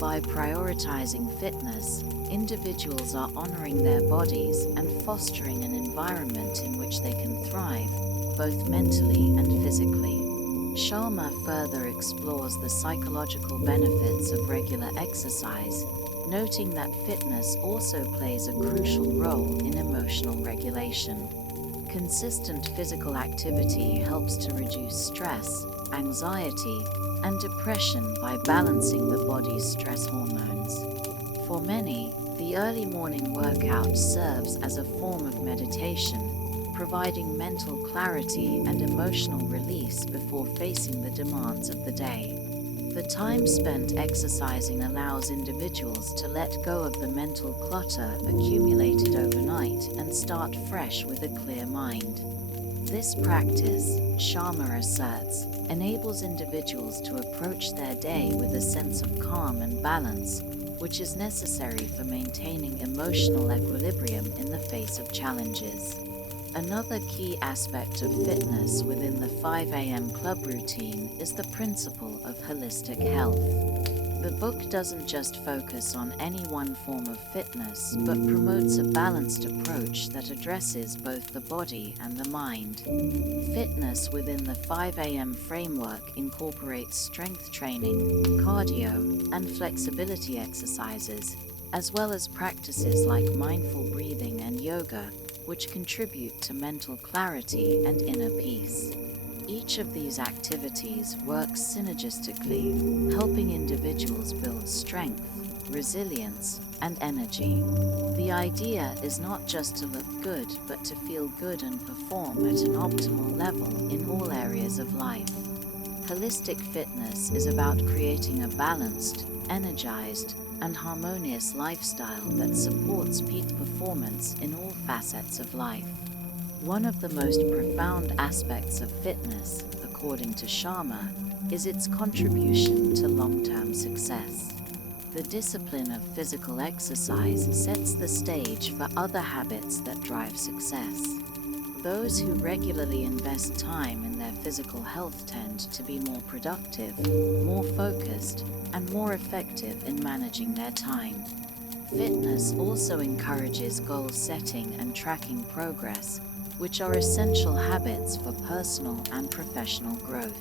By prioritizing fitness, individuals are honoring their bodies and fostering an environment in which they can thrive, both mentally and physically. Sharma further explores the psychological benefits of regular exercise, noting that fitness also plays a crucial role in emotional regulation. Consistent physical activity helps to reduce stress, anxiety, and depression by balancing the body's stress hormones. For many, the early morning workout serves as a form of meditation, providing mental clarity and emotional release before facing the demands of the day. The time spent exercising allows individuals to let go of the mental clutter accumulated overnight and start fresh with a clear mind. This practice, Sharma asserts, enables individuals to approach their day with a sense of calm and balance, which is necessary for maintaining emotional equilibrium in the face of challenges. Another key aspect of fitness within the 5 a.m. club routine is the principle of holistic health. The book doesn't just focus on any one form of fitness, but promotes a balanced approach that addresses both the body and the mind. Fitness within the 5 a.m. framework incorporates strength training, cardio, and flexibility exercises, as well as practices like mindful breathing and yoga, which contribute to mental clarity and inner peace. Each of these activities works synergistically, helping individuals build strength, resilience, and energy. The idea is not just to look good, but to feel good and perform at an optimal level in all areas of life. Holistic fitness is about creating a balanced, energized, and harmonious lifestyle that supports peak performance in all facets of life. One of the most profound aspects of fitness, according to Sharma, is its contribution to long-term success. The discipline of physical exercise sets the stage for other habits that drive success. Those who regularly invest time in their physical health tend to be more productive, more focused, and more effective in managing their time. Fitness also encourages goal setting and tracking progress, which are essential habits for personal and professional growth.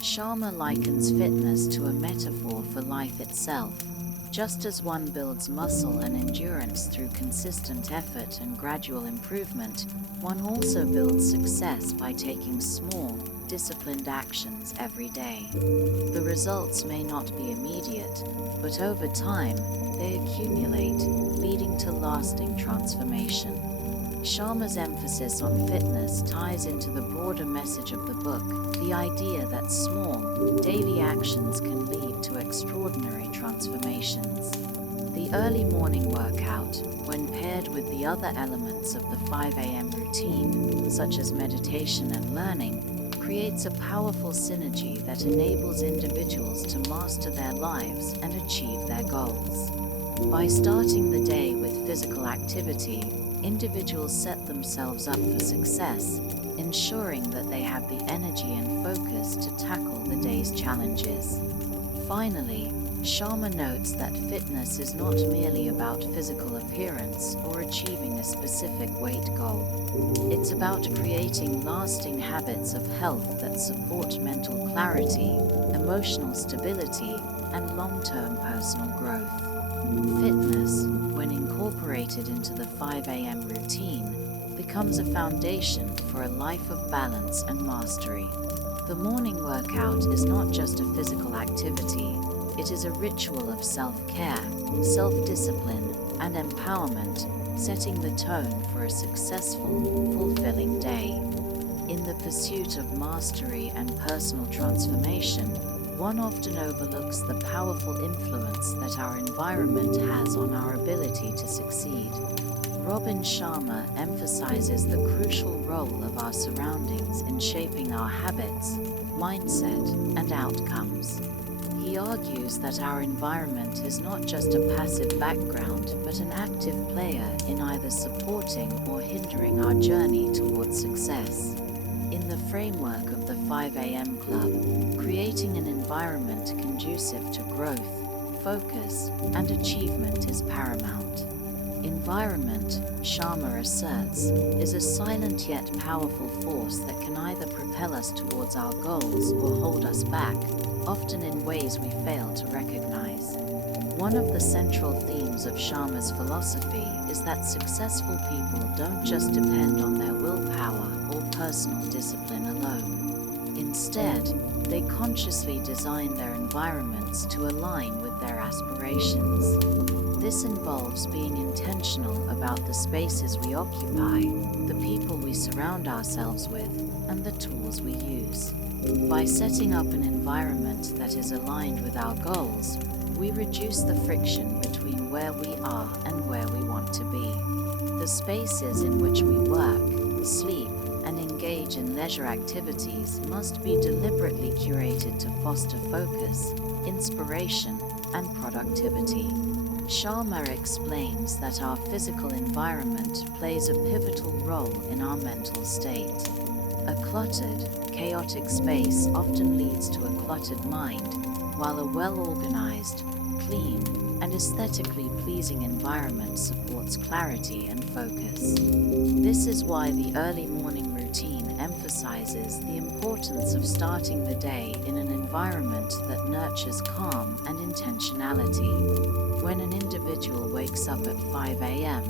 Sharma likens fitness to a metaphor for life itself. Just as one builds muscle and endurance through consistent effort and gradual improvement, one also builds success by taking small, disciplined actions every day. The results may not be immediate, but over time, they accumulate, leading to lasting transformation. Sharma's emphasis on fitness ties into the broader message of the book, the idea that small, daily actions can lead to extraordinary transformations. The early morning workout, when paired with the other elements of the 5 a.m. routine, such as meditation and learning, creates a powerful synergy that enables individuals to master their lives and achieve their goals. By starting the day with physical activity, individuals set themselves up for success, ensuring that they have the energy and focus to tackle the day's challenges. Finally, Sharma notes that fitness is not merely about physical appearance or achieving a specific weight goal. It's about creating lasting habits of health that support mental clarity, emotional stability, and long-term personal growth. Fitness, when incorporated into the 5 a.m. routine, becomes a foundation for a life of balance and mastery. The morning workout is not just a physical activity, it is a ritual of self-care, self-discipline, and empowerment, setting the tone for a successful, fulfilling day. In the pursuit of mastery and personal transformation, one often overlooks the powerful influence that our environment has on our ability to succeed. Robin Sharma emphasizes the crucial role of our surroundings in shaping our habits, mindset, and outcomes. He argues that our environment is not just a passive background, but an active player in either supporting or hindering our journey towards success. In Within the framework of the 5 a.m. Club, creating an environment conducive to growth, focus, and achievement is paramount. Environment, Sharma asserts, is a silent yet powerful force that can either propel us towards our goals or hold us back, often in ways we fail to recognize. One of the central themes of Sharma's philosophy is that successful people don't just depend on their willpower or personal discipline alone. Instead, they consciously design their environments to align with their aspirations. This involves being intentional about the spaces we occupy, the people we surround ourselves with, and the tools we use. By setting up an environment that is aligned with our goals, we reduce the friction between where we are and where we want to be. The spaces in which we work, sleep, and engage in leisure activities must be deliberately curated to foster focus, inspiration, and productivity. Sharma explains that our physical environment plays a pivotal role in our mental state. A cluttered, chaotic space often leads to a cluttered mind, while a well-organized, clean, and aesthetically pleasing environment supports clarity and focus. This is why the early morning routine emphasizes the importance of starting the day in an environment that nurtures calm and intentionality. When an individual wakes up at 5 a.m.,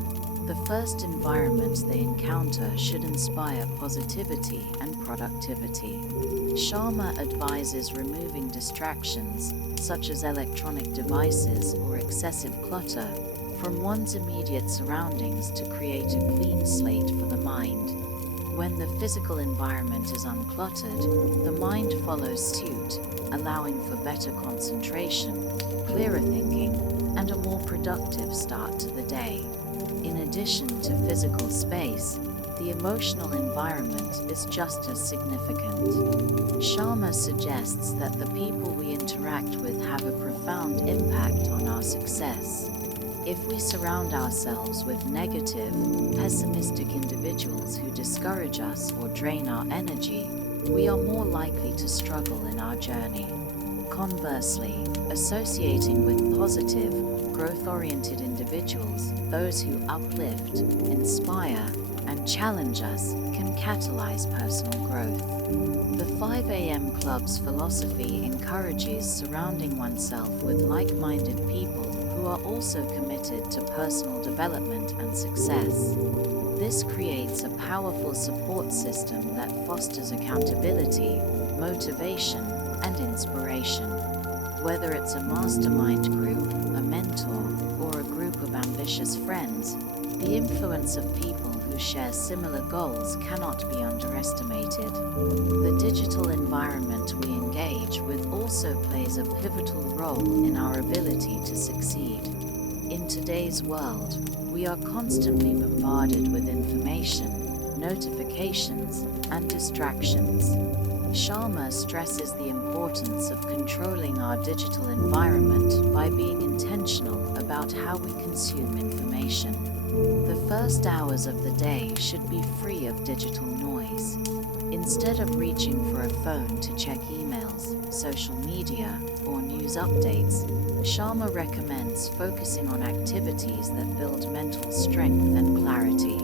the first environment they encounter should inspire positivity and productivity. Sharma advises removing distractions, such as electronic devices or excessive clutter, from one's immediate surroundings to create a clean slate for the mind. When the physical environment is uncluttered, the mind follows suit, allowing for better concentration, clearer thinking, and a more productive start to the day. In addition to physical space, the emotional environment is just as significant. Sharma suggests that the people we interact with have a profound impact on our success. If we surround ourselves with negative, pessimistic individuals who discourage us or drain our energy, we are more likely to struggle in our journey. Conversely, associating with positive, growth-oriented individuals, those who uplift, inspire, and challenge us, can catalyze personal growth. The 5 a.m. Club's philosophy encourages surrounding oneself with like-minded people who are also committed to personal development and success. This creates a powerful support system that fosters accountability, motivation, and inspiration. Whether it's a mastermind group, a mentor, or a group of ambitious friends, the influence of people who share similar goals cannot be underestimated. The digital environment we engage with also plays a pivotal role in our ability to succeed. In today's world, we are constantly bombarded with information, notifications, and distractions. Sharma stresses the importance of controlling our digital environment by being intentional about how we consume information. The first hours of the day should be free of digital noise. Instead of reaching for a phone to check emails, social media, or news updates, Sharma recommends focusing on activities that build mental strength and clarity.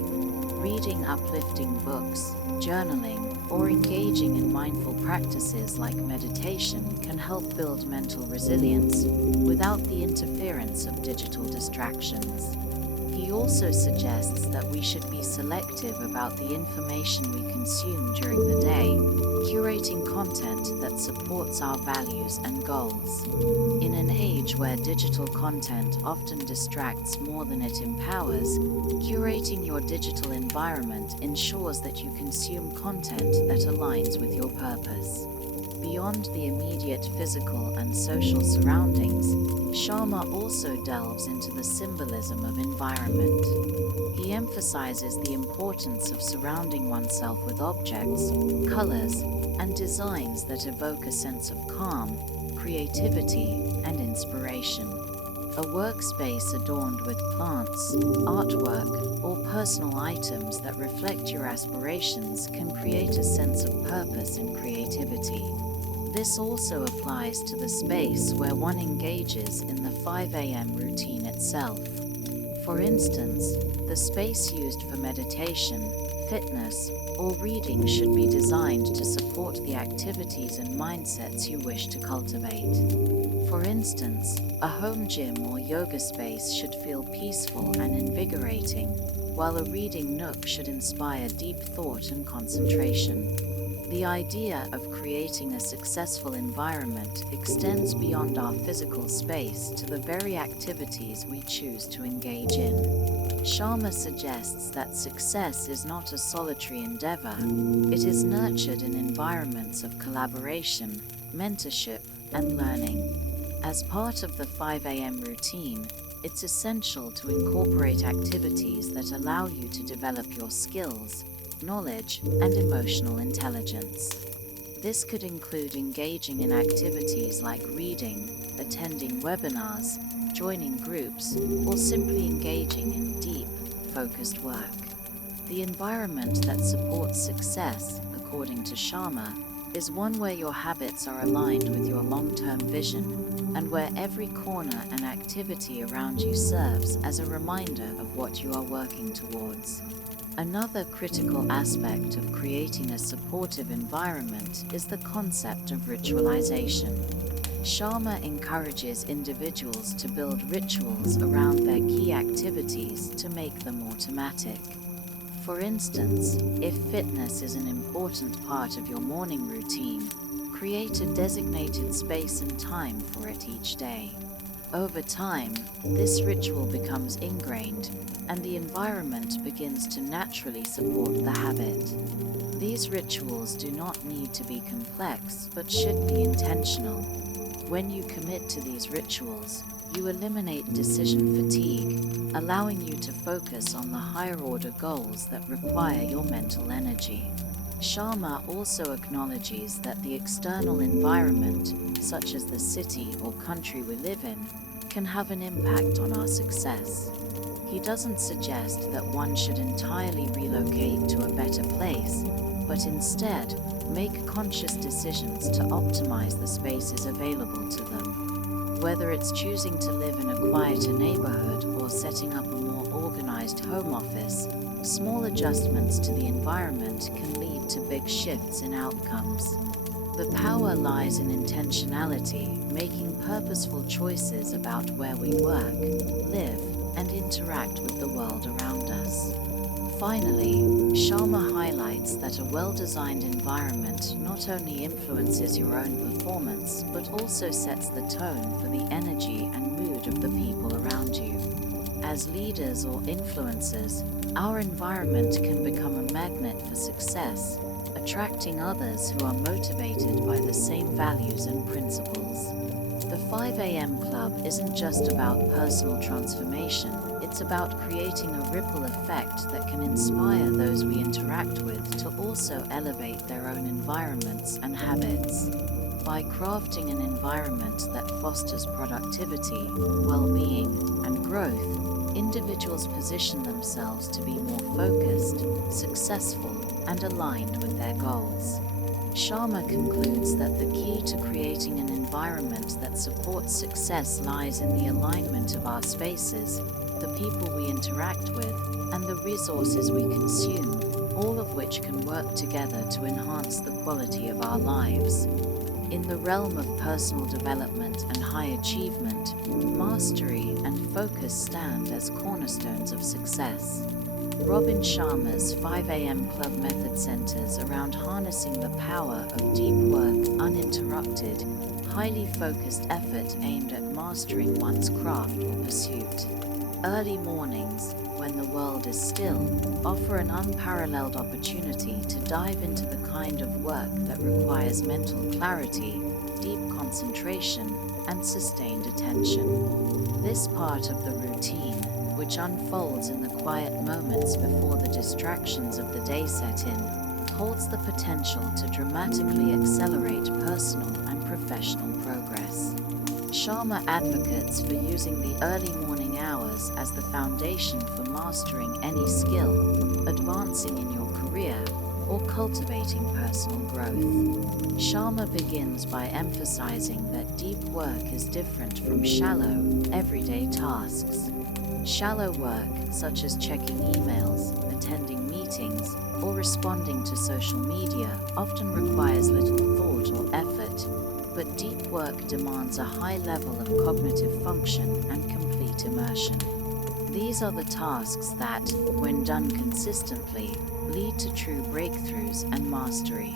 Reading uplifting books, journaling, or engaging in mindful practices like meditation can help build mental resilience without the interference of digital distractions. He also suggests that we should be selective about the information we consume during the day, curating content that supports our values and goals. In an age where digital content often distracts more than it empowers, curating your digital environment ensures that you consume content that aligns with your purpose. Beyond the immediate physical and social surroundings, Sharma also delves into the symbolism of environment. He emphasizes the importance of surrounding oneself with objects, colors, and designs that evoke a sense of calm, creativity, and inspiration. A workspace adorned with plants, artwork, or personal items that reflect your aspirations can create a sense of purpose and creativity. This also applies to the space where one engages in the 5 a.m. routine itself. For instance, the space used for meditation, fitness, or reading should be designed to support the activities and mindsets you wish to cultivate. For instance, a home gym or yoga space should feel peaceful and invigorating, while a reading nook should inspire deep thought and concentration. The idea of creating a successful environment extends beyond our physical space to the very activities we choose to engage in. Sharma suggests that success is not a solitary endeavor. It is nurtured in environments of collaboration, mentorship, and learning. As part of the 5 a.m. routine, it's essential to incorporate activities that allow you to develop your skills, knowledge, and emotional intelligence. This could include engaging in activities like reading, attending webinars, joining groups, or simply engaging in deep, focused work. The environment that supports success, according to Sharma, is one where your habits are aligned with your long-term vision and where every corner and activity around you serves as a reminder of what you are working towards. Another critical aspect of creating a supportive environment is the concept of ritualization. Sharma encourages individuals to build rituals around their key activities to make them automatic. For instance, if fitness is an important part of your morning routine, create a designated space and time for it each day. Over time, this ritual becomes ingrained, and the environment begins to naturally support the habit. These rituals do not need to be complex, but should be intentional. When you commit to these rituals, you eliminate decision fatigue, allowing you to focus on the higher-order goals that require your mental energy. Sharma also acknowledges that the external environment, such as the city or country we live in, can have an impact on our success. He doesn't suggest that one should entirely relocate to a better place, but instead make conscious decisions to optimize the spaces available to them. Whether it's choosing to live in a quieter neighborhood or setting up a more organized home office, small adjustments to the environment can lead to big shifts in outcomes. The power lies in intentionality, making purposeful choices about where we work, live, and interact with the world around us. Finally, Sharma highlights that a well-designed environment not only influences your own performance, but also sets the tone for the energy and mood of the people around you. As leaders or influencers, our environment can become a magnet for success, attracting others who are motivated by the same values and principles. The 5 a.m. Club isn't just about personal transformation, it's about creating a ripple effect that can inspire those we interact with to also elevate their own environments and habits. By crafting an environment that fosters productivity, well-being, and growth, individuals position themselves to be more focused, successful, and aligned with their goals. Sharma concludes that the key to creating an environment that supports success lies in the alignment of our spaces, the people we interact with, and the resources we consume, all of which can work together to enhance the quality of our lives. In the realm of personal development and high achievement, mastery and focus stand as cornerstones of success. Robin Sharma's 5 a.m. Club method centers around harnessing the power of deep work, uninterrupted, highly focused effort aimed at mastering one's craft or pursuit. Early mornings, when the world is still, offer an unparalleled opportunity to dive into the kind of work that requires mental clarity, deep concentration, and sustained attention. This part of the routine, which unfolds in the quiet moments before the distractions of the day set in, holds the potential to dramatically accelerate personal and professional progress. Sharma advocates for using the early morning hours as the foundation for mastering any skill, advancing in your career, or cultivating personal growth. Sharma begins by emphasizing that deep work is different from shallow, everyday tasks. Shallow work, such as checking emails, attending meetings, or responding to social media, often requires little thought or effort, but deep work demands a high level of cognitive function and complete immersion. These are the tasks that, when done consistently, lead to true breakthroughs and mastery.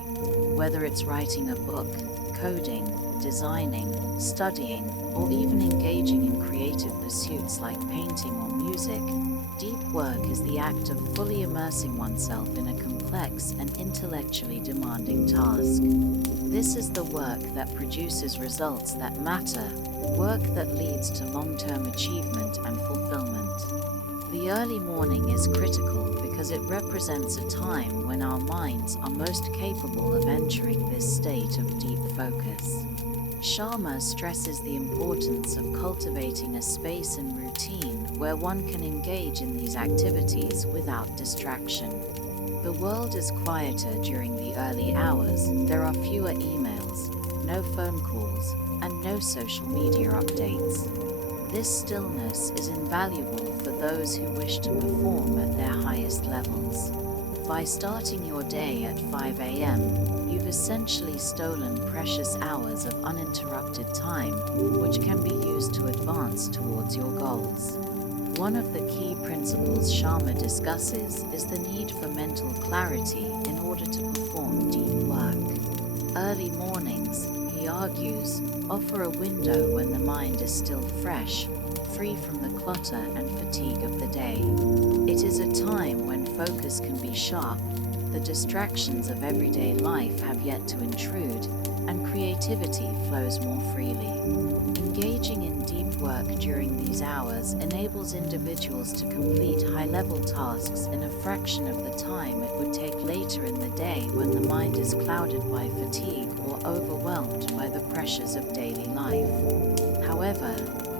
Whether it's writing a book, coding, designing, studying, or even engaging in creative pursuits like painting or music, deep work is the act of fully immersing oneself in a complex and intellectually demanding task. This is the work that produces results that matter, work that leads to long-term achievement and fulfillment. The early morning is critical because it represents a time when our minds are most capable of entering this state of deep focus. Sharma stresses the importance of cultivating a space and routine where one can engage in these activities without distraction. The world is quieter during the early hours. There are fewer emails, no phone calls, and no social media updates. This stillness is invaluable for those who wish to perform at their highest levels. By starting your day at 5 a.m., you've essentially stolen precious hours of uninterrupted time, which can be used to advance towards your goals. One of the key principles Sharma discusses is the need for mental clarity in order to perform deep work. Early mornings, he argues, offer a window when the mind is still fresh, free from the clutter and fatigue of the day. It is a time when focus can be sharp, the distractions of everyday life have yet to intrude, and creativity flows more freely. Engaging in deep work during these hours enables individuals to complete high-level tasks in a fraction of the time it would take later in the day when the mind is clouded by fatigue or overwhelmed by the pressures of daily life. However,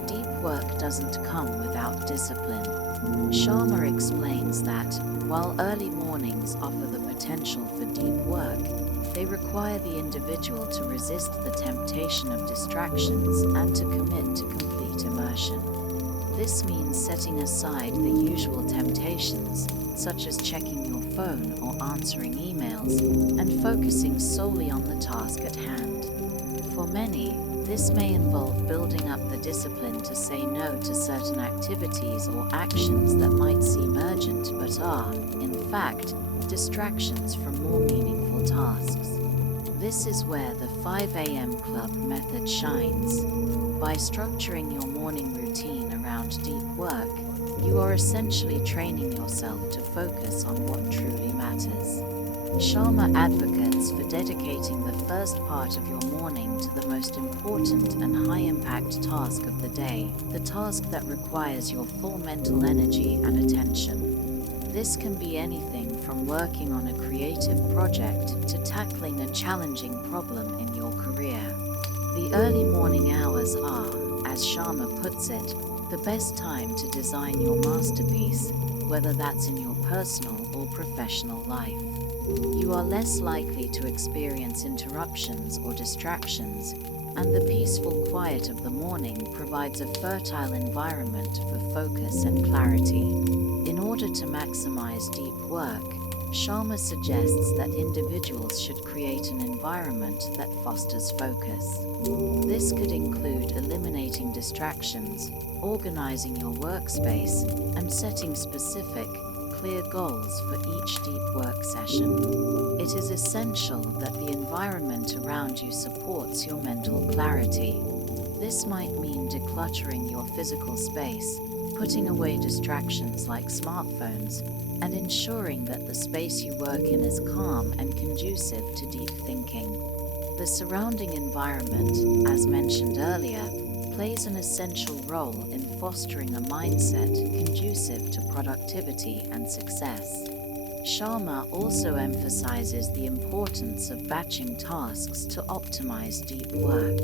deep work doesn't come without discipline. Sharma explains that, while early mornings offer the potential for deep work, they require the individual to resist the temptation of distractions and to commit to complete immersion. This means setting aside the usual temptations, such as checking your phone or answering emails, and focusing solely on the task at hand. For many, this may involve building up the discipline to say no to certain activities or actions that might seem urgent but are, in fact, distractions from more meaningful tasks. This is where the 5 a.m. club method shines. By structuring your morning routine around deep work, you are essentially training yourself to focus on what truly matters. Sharma advocates for dedicating the first part of your morning to the most important and high-impact task of the day, the task that requires your full mental energy and attention. This can be anything from working on a creative project to tackling a challenging problem in your career. The early morning hours are, as Sharma puts it, the best time to design your masterpiece, whether that's in your personal or professional life. You are less likely to experience interruptions or distractions, and the peaceful quiet of the morning provides a fertile environment for focus and clarity. In order to maximize deep work, Sharma suggests that individuals should create an environment that fosters focus. This could include eliminating distractions, organizing your workspace, and setting specific, clear goals for each deep work session. It is essential that the environment around you supports your mental clarity. This might mean decluttering your physical space, putting away distractions like smartphones, and ensuring that the space you work in is calm and conducive to deep thinking. The surrounding environment, as mentioned earlier, plays an essential role in fostering a mindset conducive to productivity and success. Sharma also emphasizes the importance of batching tasks to optimize deep work.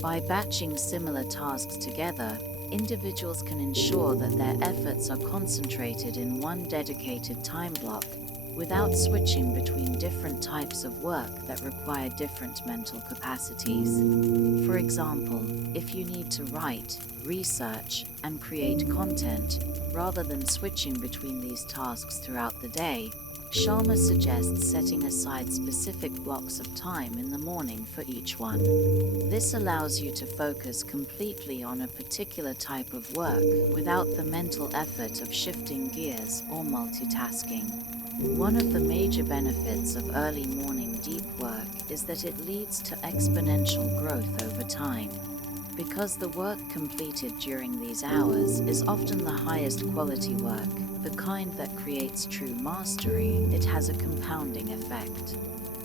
By batching similar tasks together, individuals can ensure that their efforts are concentrated in one dedicated time block, without switching between different types of work that require different mental capacities. For example, if you need to write, research, and create content, rather than switching between these tasks throughout the day, Sharma suggests setting aside specific blocks of time in the morning for each one. This allows you to focus completely on a particular type of work without the mental effort of shifting gears or multitasking. One of the major benefits of early morning deep work is that it leads to exponential growth over time. Because the work completed during these hours is often the highest quality work, the kind that creates true mastery, it has a compounding effect.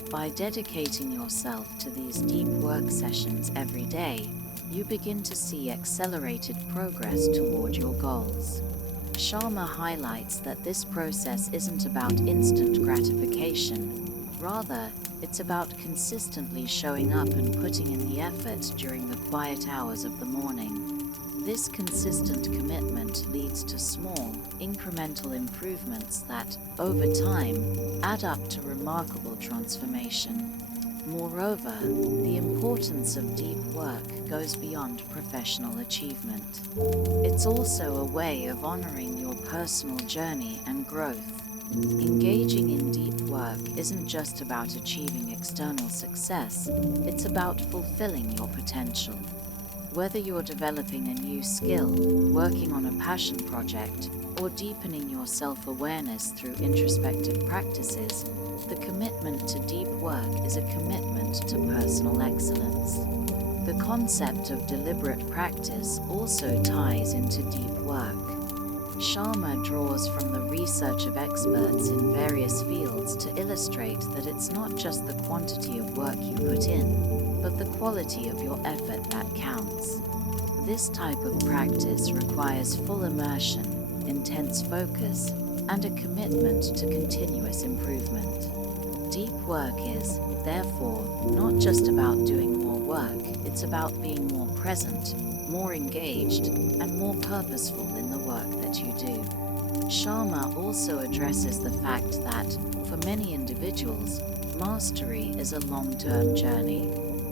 By dedicating yourself to these deep work sessions every day, you begin to see accelerated progress toward your goals. Sharma highlights that this process isn't about instant gratification. Rather, it's about consistently showing up and putting in the effort during the quiet hours of the morning. This consistent commitment leads to small, incremental improvements that, over time, add up to remarkable transformation. Moreover, the importance of deep work goes beyond professional achievement. It's also a way of honoring your personal journey and growth. Engaging in deep work isn't just about achieving external success, it's about fulfilling your potential. Whether you're developing a new skill, working on a passion project, or deepening your self-awareness through introspective practices, the commitment to deep work is a commitment to personal excellence. The concept of deliberate practice also ties into deep work. Sharma draws from the research of experts in various fields to illustrate that it's not just the quantity of work you put in, but the quality of your effort that counts. This type of practice requires full immersion, intense focus, and a commitment to continuous improvement. Deep work is, therefore, not just about doing more work, it's about being more present, more engaged, and more purposeful in the work that you do. Sharma also addresses the fact that, for many individuals, mastery is a long-term journey.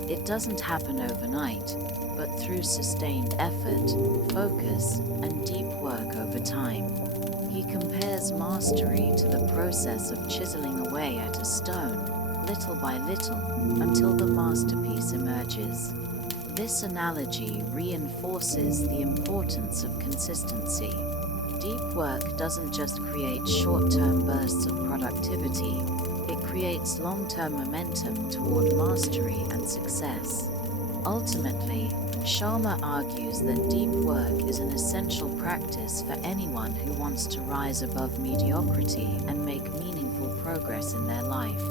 It doesn't happen overnight, but through sustained effort, focus, and deep work over time. He compares mastery to the process of chiseling away at a stone, little by little, until the masterpiece emerges. This analogy reinforces the importance of consistency. Deep work doesn't just create short-term bursts of productivity, it creates long-term momentum toward mastery and success. Ultimately, Sharma argues that deep work is an essential practice for anyone who wants to rise above mediocrity and make meaningful progress in their life.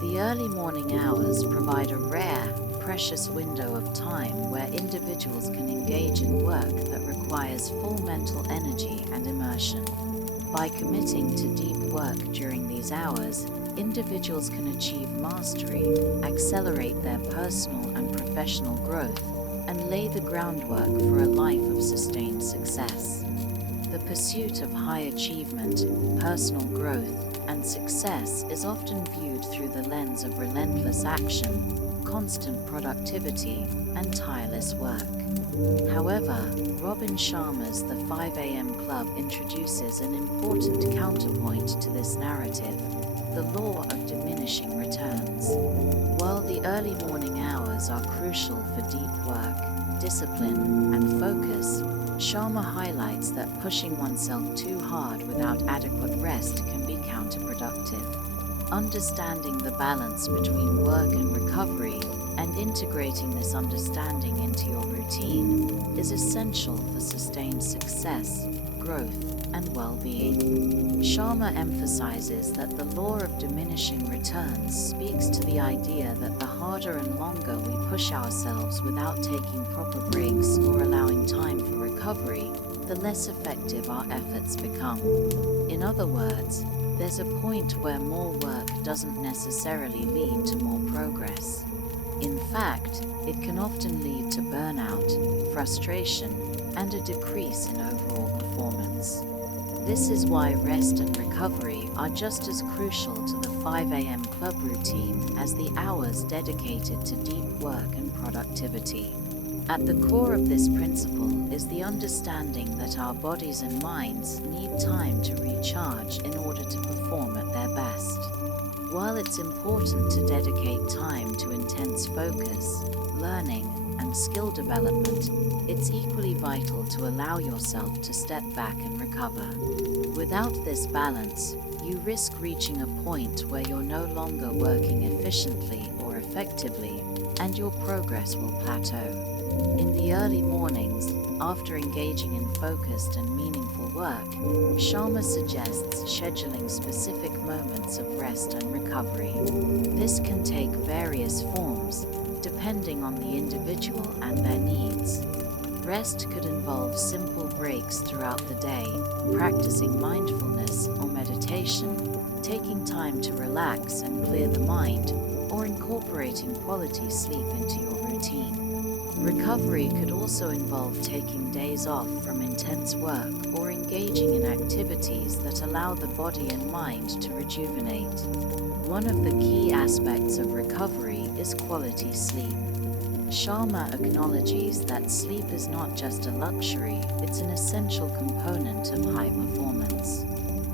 The early morning hours provide a rare, precious window of time where individuals can engage in work that requires full mental energy and immersion. By committing to deep work during these hours, individuals can achieve mastery, accelerate their personal and professional growth, and lay the groundwork for a life of sustained success. The pursuit of high achievement, personal growth, and success is often viewed through the lens of relentless action, constant productivity, and tireless work. However, Robin Sharma's The 5 a.m. Club introduces an important counterpoint to this narrative: the law of diminishing returns. While the early morning hours are crucial for deep work, discipline, and focus, Sharma highlights that pushing oneself too hard without adequate rest can be counterproductive. Understanding the balance between work and recovery, and integrating this understanding into your routine, is essential for sustained success, growth, and well-being. Sharma emphasizes that the law of diminishing returns speaks to the idea that the harder and longer we push ourselves without taking proper breaks or allowing time for recovery, the less effective our efforts become. In other words, there's a point where more work doesn't necessarily lead to more progress. In fact, it can often lead to burnout, frustration, and a decrease in overall performance. This is why rest and recovery are just as crucial to the 5 a.m. club routine as the hours dedicated to deep work and productivity. At the core of this principle is the understanding that our bodies and minds need time to recharge in order to perform at their best. While it's important to dedicate time to intense focus, learning, and skill development, it's equally vital to allow yourself to step back and recover. Without this balance, you risk reaching a point where you're no longer working efficiently or effectively, and your progress will plateau. In the early mornings, after engaging in focused and meaningful work, Sharma suggests scheduling specific moments of rest and recovery. This can take various forms, depending on the individual and their needs. Rest could involve simple breaks throughout the day, practicing mindfulness or meditation, taking time to relax and clear the mind, or incorporating quality sleep into your routine. Recovery could also involve taking days off from intense work or engaging in activities that allow the body and mind to rejuvenate. One of the key aspects of recovery is quality sleep. Sharma acknowledges that sleep is not just a luxury, it's an essential component of high performance.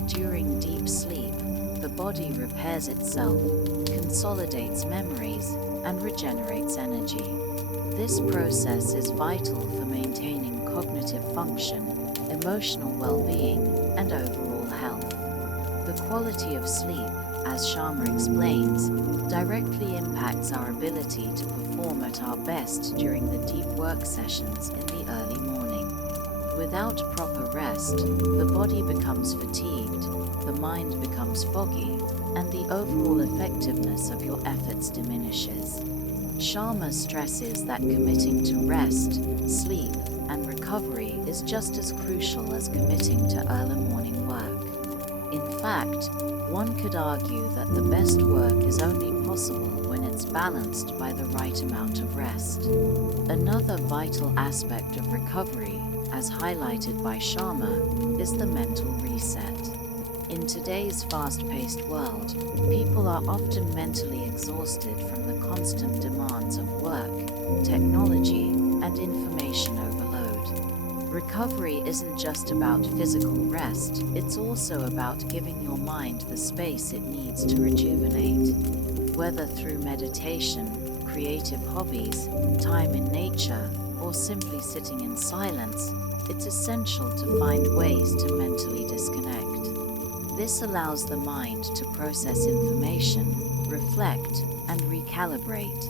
During deep sleep, the body repairs itself, consolidates memories, and regenerates energy. This process is vital for maintaining cognitive function, emotional well-being, and overall health. The quality of sleep, as Sharma explains, directly impacts our ability to perform at our best during the deep work sessions in the early morning. Without proper rest, the body becomes fatigued, the mind becomes foggy, and the overall effectiveness of your efforts diminishes. Sharma stresses that committing to rest, sleep, and recovery is just as crucial as committing to early morning work. In fact, one could argue that the best work is only possible when it's balanced by the right amount of rest. Another vital aspect of recovery, as highlighted by Sharma, is the mental reset. In today's fast-paced world, people are often mentally exhausted from the constant demands of work, technology, and information overload. Recovery isn't just about physical rest, it's also about giving your mind the space it needs to rejuvenate. Whether through meditation, creative hobbies, time in nature, or simply sitting in silence, it's essential to find ways to mentally disconnect. This allows the mind to process information, reflect, and recalibrate.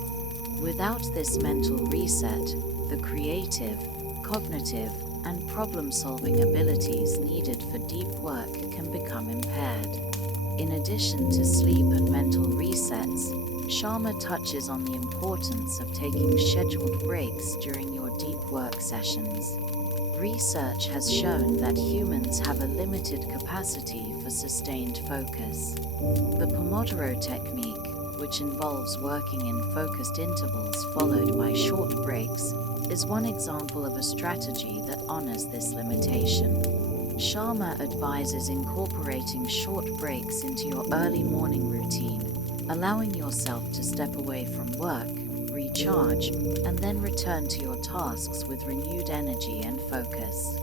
Without this mental reset, the creative, cognitive, and problem-solving abilities needed for deep work can become impaired. In addition to sleep and mental resets, Sharma touches on the importance of taking scheduled breaks during your deep work sessions. Research has shown that humans have a limited capacity for sustained focus. The Pomodoro technique, which involves working in focused intervals followed by short breaks, is one example of a strategy that honors this limitation. Sharma advises incorporating short breaks into your early morning routine, allowing yourself to step away from work, recharge, and then return to your tasks with renewed energy and focus.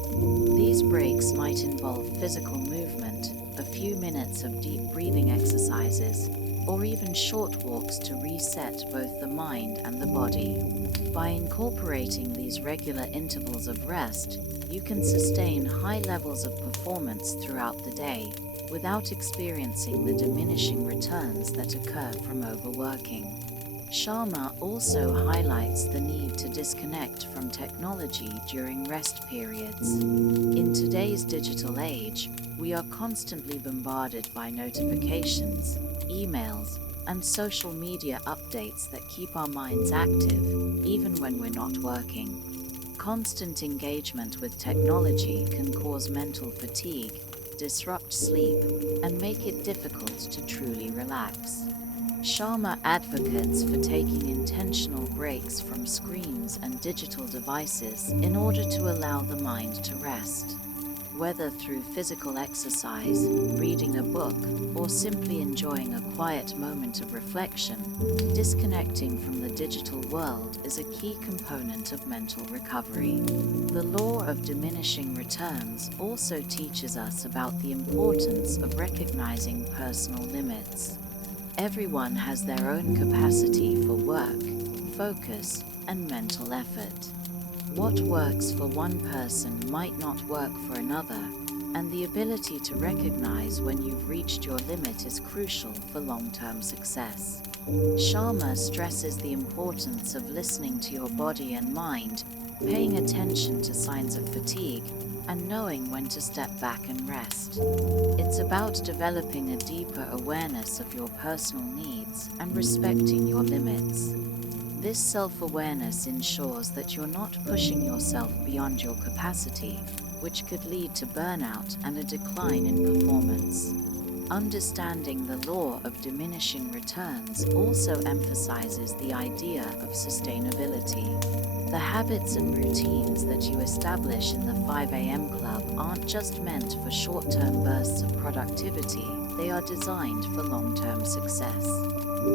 These breaks might involve physical movement, a few minutes of deep breathing exercises, or even short walks to reset both the mind and the body. By incorporating these regular intervals of rest, you can sustain high levels of performance throughout the day without experiencing the diminishing returns that occur from overworking. Sharma also highlights the need to disconnect from technology during rest periods. In today's digital age, we are constantly bombarded by notifications, emails, and social media updates that keep our minds active, even when we're not working. Constant engagement with technology can cause mental fatigue, disrupt sleep, and make it difficult to truly relax. Sharma advocates for taking intentional breaks from screens and digital devices in order to allow the mind to rest. Whether through physical exercise, reading a book, or simply enjoying a quiet moment of reflection, disconnecting from the digital world is a key component of mental recovery. The law of diminishing returns also teaches us about the importance of recognizing personal limits. Everyone has their own capacity for work, focus, and mental effort. What works for one person might not work for another, and the ability to recognize when you've reached your limit is crucial for long-term success. Sharma stresses the importance of listening to your body and mind, paying attention to signs of fatigue, and knowing when to step back and rest. It's about developing a deeper awareness of your personal needs and respecting your limits. This self-awareness ensures that you're not pushing yourself beyond your capacity, which could lead to burnout and a decline in performance. Understanding the law of diminishing returns also emphasizes the idea of sustainability. The habits and routines that you establish in the 5 a.m. club aren't just meant for short-term bursts of productivity, they are designed for long-term success.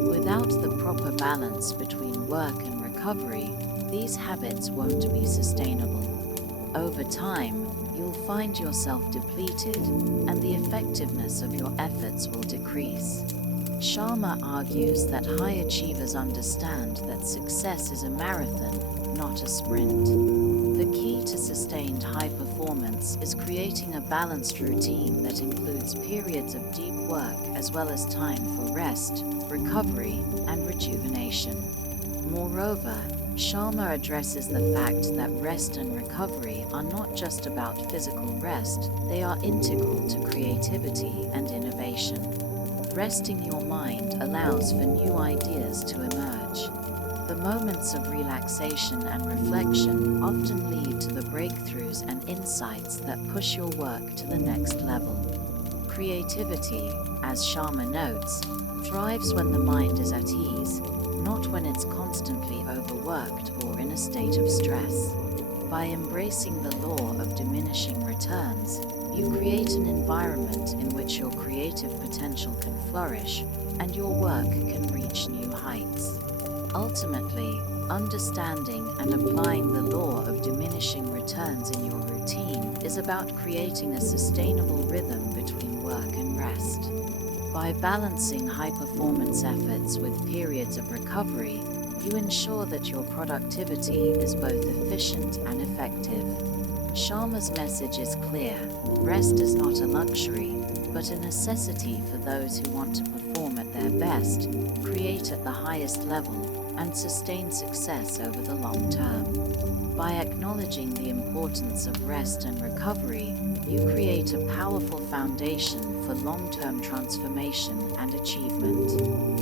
Without the proper balance between work and recovery, these habits won't be sustainable. Over time, you'll find yourself depleted, and the effectiveness of your efforts will decrease. Sharma argues that high achievers understand that success is a marathon, not a sprint. The key to sustained high performance is creating a balanced routine that includes periods of deep work as well as time for rest, recovery, and rejuvenation. Moreover, Sharma addresses the fact that rest and recovery are not just about physical rest, they are integral to creativity and innovation. Resting your mind allows for new ideas to emerge. The moments of relaxation and reflection often lead to the breakthroughs and insights that push your work to the next level. Creativity, as Sharma notes, thrives when the mind is at ease, not when it's constantly overworked or in a state of stress. By embracing the law of diminishing returns, you create an environment in which your creative potential can flourish and your work can reach new heights. Ultimately, understanding and applying the law of diminishing returns in your routine is about creating a sustainable rhythm between work and rest. By balancing high-performance efforts with periods of recovery, you ensure that your productivity is both efficient and effective. Sharma's message is clear: rest is not a luxury, but a necessity for those who want to perform at their best, create at the highest level, and sustain success over the long term. By acknowledging the importance of rest and recovery, you create a powerful foundation for long-term transformation and achievement.